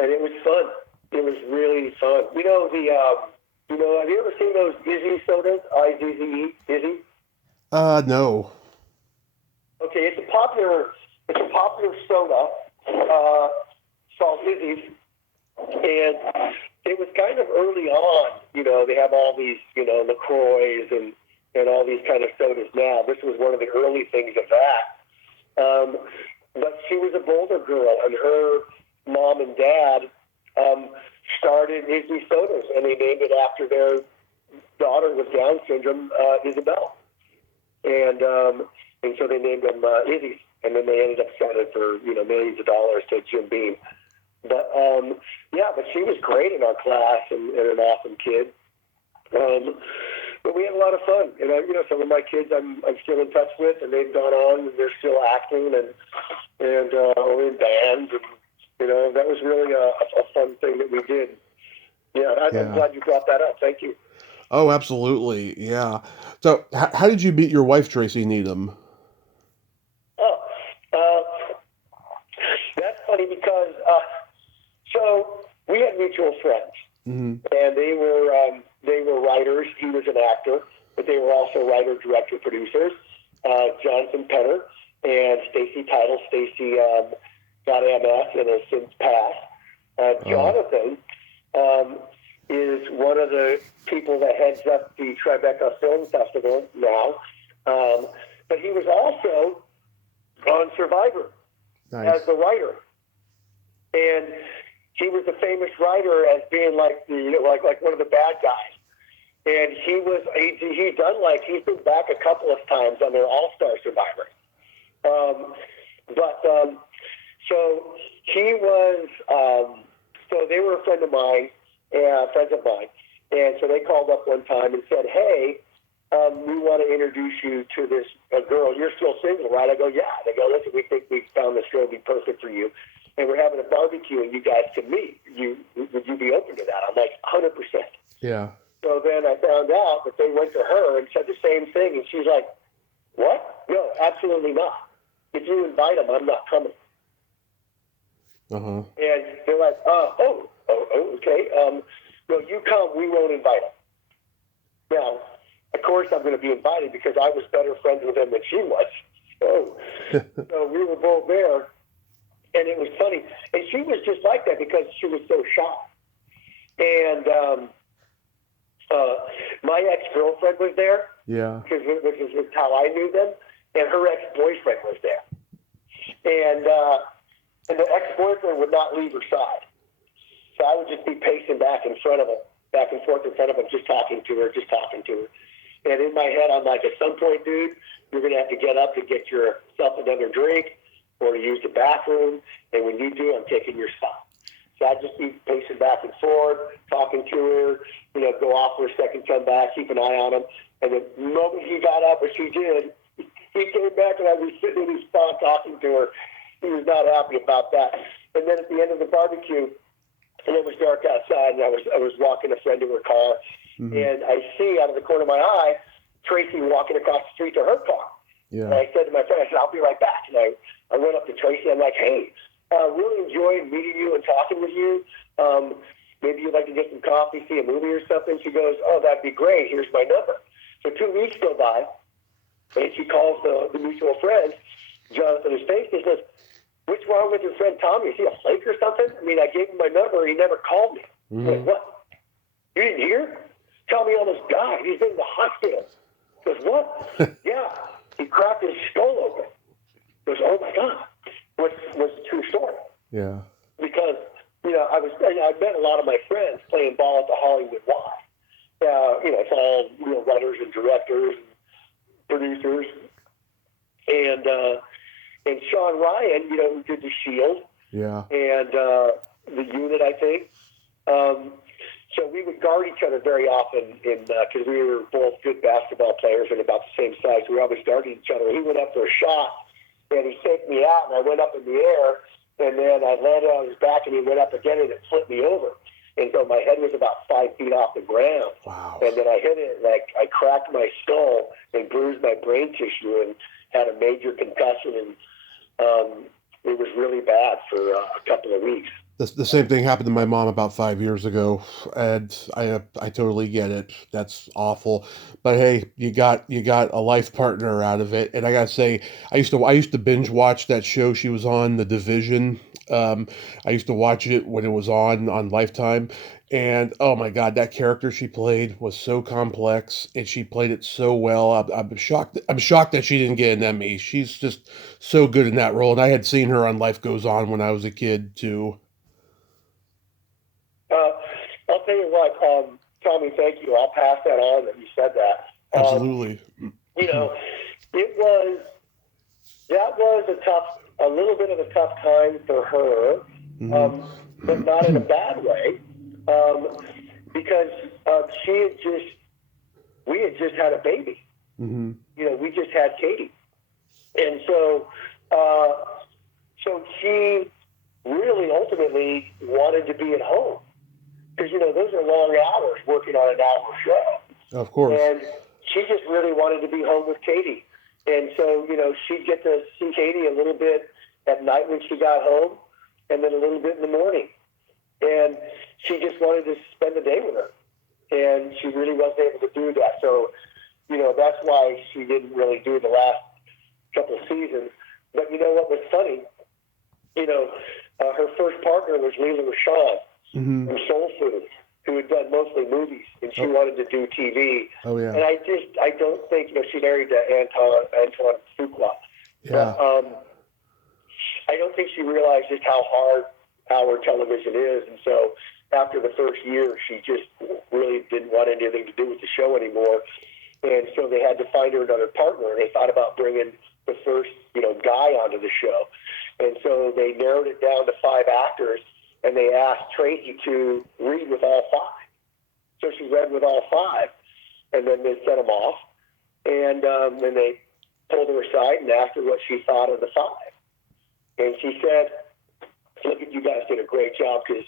it was fun. It was really fun. Have you ever seen those Izzy sodas? IZZE, Izzy? No. Okay, it's a popular soda called Izzy's, and it was kind of early on. They have all these, LaCroix and all these kind of sodas now. This was one of the early things of that. But she was a Boulder girl, and her mom and dad started Izzy sodas, and they named it after their daughter with Down syndrome, Isabel. And so they named them Izzy's, and then they ended up selling it for millions of dollars to Jim Beam. But but she was great in our class and an awesome kid. But we had a lot of fun, and some of my kids I'm still in touch with, and they've gone on and they're still acting and or in bands, and that was really a fun thing that we did. I'm glad you brought that up. Thank you. Oh, absolutely. Yeah. So how did you meet your wife, Tracy Needham? That's funny because so we had mutual friends, and they were writers. He was an actor, but they were also writer, director, producers. Jonathan Penner and Stacy Title. Stacy got MS and has since passed. Jonathan is one of the people that heads up the Tribeca Film Festival now. But he was also on Survivor as the writer. And he was a famous writer as being like like one of the bad guys. And he's been back a couple of times on their All-Star Survivor. So he was, so they were a friends of mine, and so they called up one time and said, hey, we want to introduce you to this girl. You're still single, right? I go, yeah. They go, listen, we think we found this girl to be perfect for you, and we're having a barbecue, and you guys can meet. Would you be open to that? I'm like, 100%. Yeah. So then I found out that they went to her and said the same thing, and she's like, what? No, absolutely not. If you invite them, I'm not coming. Uh-huh. And they're like, okay. No, you come, we won't invite them. Now, of course I'm going to be invited because I was better friends with them than she was. So we were both there, and it was funny. And she was just like that because she was so shy. And my ex-girlfriend was there. Yeah. Which is how I knew them. And her ex-boyfriend was there. And the ex-boyfriend would not leave her side. So I would just be pacing back and forth in front of him, just talking to her. And in my head, I'm like, at some point, dude, you're going to have to get up to get yourself another drink or to use the bathroom. And when you do, I'm taking your spot. So I'd just be pacing back and forth, talking to her, go off for a second, come back, keep an eye on him. And the moment he got up, which he did, he came back and I was sitting in his spot talking to her. He was not happy about that. And then at the end of the barbecue, and it was dark outside, and I was walking a friend to her car, and I see out of the corner of my eye Tracy walking across the street to her car. Yeah. And I said to my friend, I said, I'll be right back. And I went up to Tracy. I'm like, hey, really enjoyed meeting you and talking with you. Maybe you'd like to get some coffee, see a movie or something. She goes, oh, that'd be great. Here's my number. So 2 weeks go by, and she calls the mutual friend, Jonathan, his face, and says, what's wrong with your friend Tommy? Is he a flake or something? I mean, I gave him my number. He never called me. I'm like, what? You didn't hear? Tommy almost died. He's in the hospital. He goes, what? Yeah. He cracked his skull open. He goes, oh, my God. Was a true story. Yeah. Because, I met a lot of my friends playing ball at the Hollywood Y. It's all writers and directors and producers. And Sean Ryan, who did The Shield. Yeah. And The Unit, I think. So we would guard each other very often because we were both good basketball players and about the same size. We were always guarding each other. He went up for a shot, and he faked me out, and I went up in the air, and then I landed on his back, and he went up again, and it flipped me over. And so my head was about 5 feet off the ground. Wow. And then I hit it, and I cracked my skull and bruised my brain tissue and had a major concussion, and it was really bad for a couple of weeks. The same thing happened to my mom about 5 years ago, and I totally get it. That's awful, but hey, you got a life partner out of it. And I gotta say, I used to binge watch that show she was on, The Division. I used to watch it when it was on Lifetime, and oh my God, that character she played was so complex, and she played it so well. I'm shocked. I'm shocked that she didn't get an Emmy. She's just so good in that role, and I had seen her on Life Goes On when I was a kid too. I'll tell you what, Tommy, thank you. I'll pass that on that you said that. Absolutely. That was a little bit of a tough time for her, but not in a bad way, because we had just had a baby. Mm-hmm. We just had Katie. And so she really ultimately wanted to be at home. Because, those are long hours working on an hour show. Of course. And she just really wanted to be home with Katie. And so, she'd get to see Katie a little bit at night when she got home, and then a little bit in the morning. And she just wanted to spend the day with her. And she really wasn't able to do that. So, that's why she didn't really do the last couple of seasons. But you know what was funny? Her first partner was Leela Rashawn. Mm-hmm. From Soul Food, who had done mostly movies, and she wanted to do TV. Oh, yeah. And I don't think, she married Antoine Fuqua. Yeah. But I don't think she realized just how how her television is. And so after the first year, she just really didn't want anything to do with the show anymore. And so they had to find her another partner. And they thought about bringing the first, guy onto the show. And so they narrowed it down to 5 actors, and they asked Tracy to read with all 5. So she read with all 5, and then they sent them off. And then they pulled her aside and asked her what she thought of the 5. And she said, look, you guys did a great job because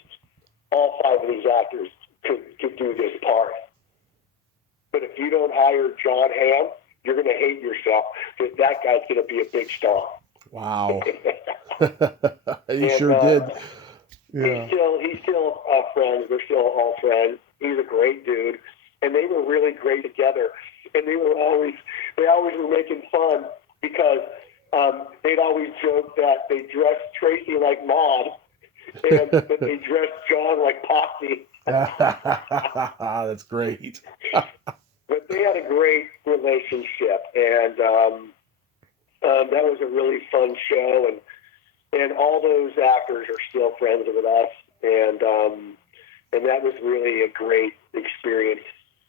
all 5 of these actors could do this part. But if you don't hire John Hamm, you're going to hate yourself because that guy's going to be a big star. Wow. He sure did. Yeah. He's still friends. We're still all friends. He's a great dude. And they were really great together. And they always were making fun because they'd always joke that they dressed Tracy like Maude and that they dressed John like Potsy. That's great. But they had a great relationship, and that was a really fun show, and all those actors are still friends with us, and that was really a great experience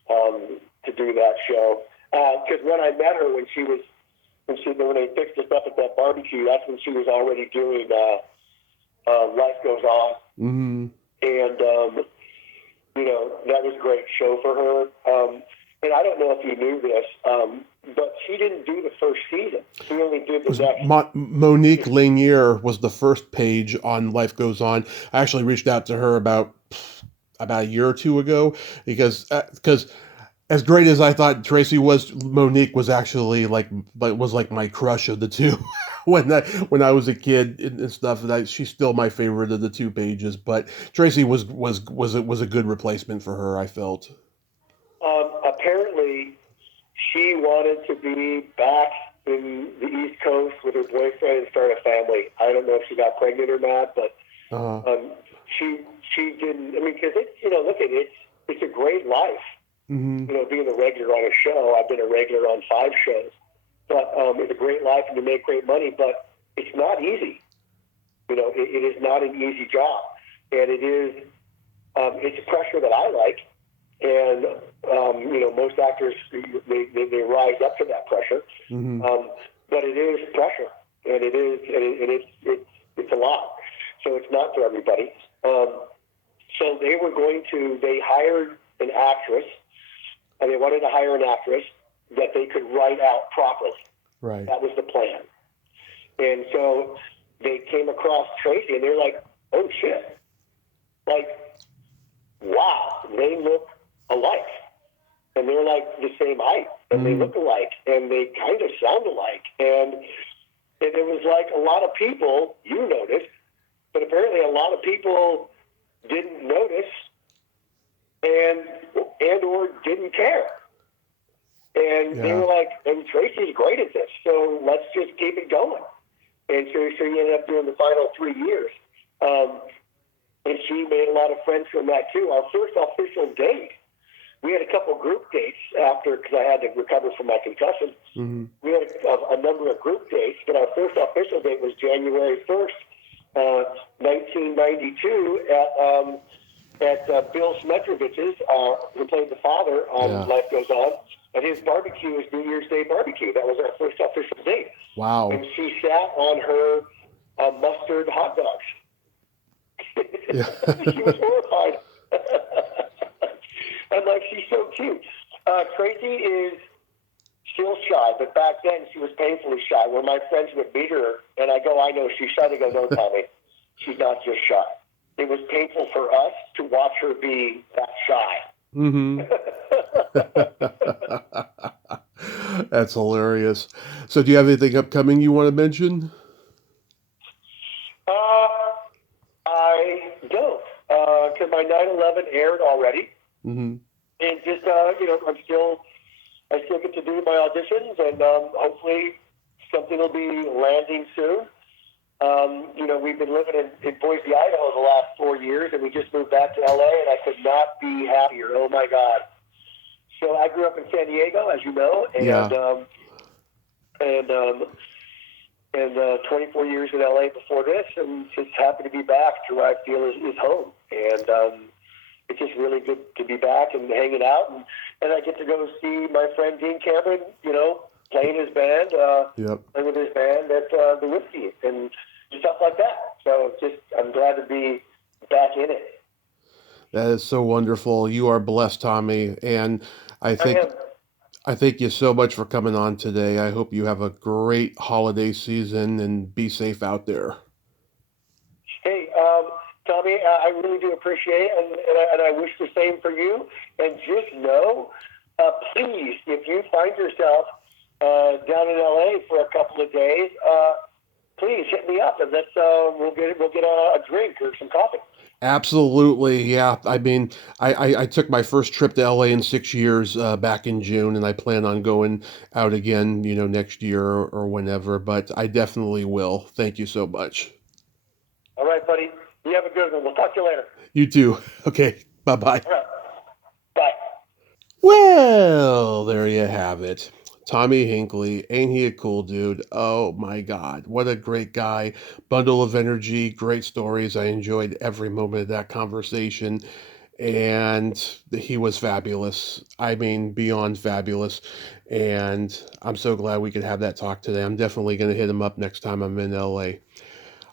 to do that show. Because when I met her, when they fixed us up at that barbecue, that's when she was already doing Life Goes On, Mm-hmm. and that was a great show for her. And I don't know if you knew this, but she didn't do the first season. She only did the next. Monique Lanier was the first page on Life Goes On. I actually reached out to her about a year or 2 ago because as great as I thought Tracy was, Monique was actually like my crush of the two when I was a kid and stuff. She's still my favorite of the 2 pages, but Tracy was a good replacement for her, I felt. Apparently, she wanted to be back in the East Coast with her boyfriend and start a family. I don't know if she got pregnant or not, but she didn't. I mean, because it's a great life. Mm-hmm. Being a regular on a show. I've been a regular on 5 shows, but it's a great life and you make great money. But it's not easy. It is not an easy job, and it is. It's pressure that I like. And most actors they rise up to that pressure, mm-hmm. But it is pressure, and it's a lot. So it's not for everybody. So they hired an actress, and they wanted to hire an actress that they could write out properly. Right. That was the plan. And so they came across Tracy, and they're like, "Oh shit! Like, wow, they look alike, and they're like the same height, and they look alike, and they kind of sound alike, and it was like a lot of people, you noticed, but apparently a lot of people didn't notice and or didn't care, and they were like, and Tracy's great at this, so let's just keep it going. And so she ended up doing the final 3 years, and she made a lot of friends from that too. Our first official date, we had a couple group dates after, because I had to recover from my concussion. Mm-hmm. We had a number of group dates, but our first official date was January 1st, 1992 at Bill Smetrovich's, who played the father on Life Goes On, and his barbecue was New Year's Day barbecue. That was our first official date. Wow. And she sat on her mustard hot dogs. She was horrified. I'm like, she's so cute. Tracy is still shy, but back then she was painfully shy. When my friends would meet her, and I go, I know she's shy, they go, no, Tommy, she's not just shy. It was painful for us to watch her be that shy. Mm-hmm. That's hilarious. So do you have anything upcoming you want to mention? I don't, because my 9/11 aired already. Mm-hmm. And just, I still get to do my auditions, and hopefully something will be landing soon. We've been living in Boise, Idaho the last 4 years, and we just moved back to LA, and I could not be happier. Oh my God. So I grew up in San Diego, as you know, and 24 years in LA before this, and just happy to be back to where I feel is home. And it's just really good to be back and hanging out, and I get to go see my friend Dean Cameron, playing his band, playing with his band at the Whiskey and stuff like that. So I'm glad to be back in it. That is so wonderful. You are blessed, Tommy, and I think I thank you so much for coming on today. I hope you have a great holiday season and be safe out there. Hey, Tommy, I really do appreciate it, and I wish the same for you. And just know, please, if you find yourself down in LA for a couple of days, please hit me up, and we'll get a drink or some coffee. Absolutely, yeah. I mean, I took my first trip to LA in 6 years back in June, and I plan on going out again, next year or whenever. But I definitely will. Thank you so much. All right, buddy. You have a good one. We'll talk to you later. You too. Okay. Bye bye. All right. Bye. Well, there you have it. Tommy Hinkley, ain't he a cool dude? Oh my God, what a great guy. Bundle of energy, great stories. I enjoyed every moment of that conversation. And he was fabulous. I mean, beyond fabulous. And I'm so glad we could have that talk today. I'm definitely going to hit him up next time I'm in LA.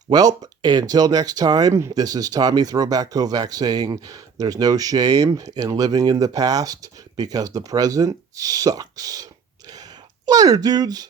Well, until next time, this is Tommy Throwback Kovac saying there's no shame in living in the past because the present sucks. Later, dudes.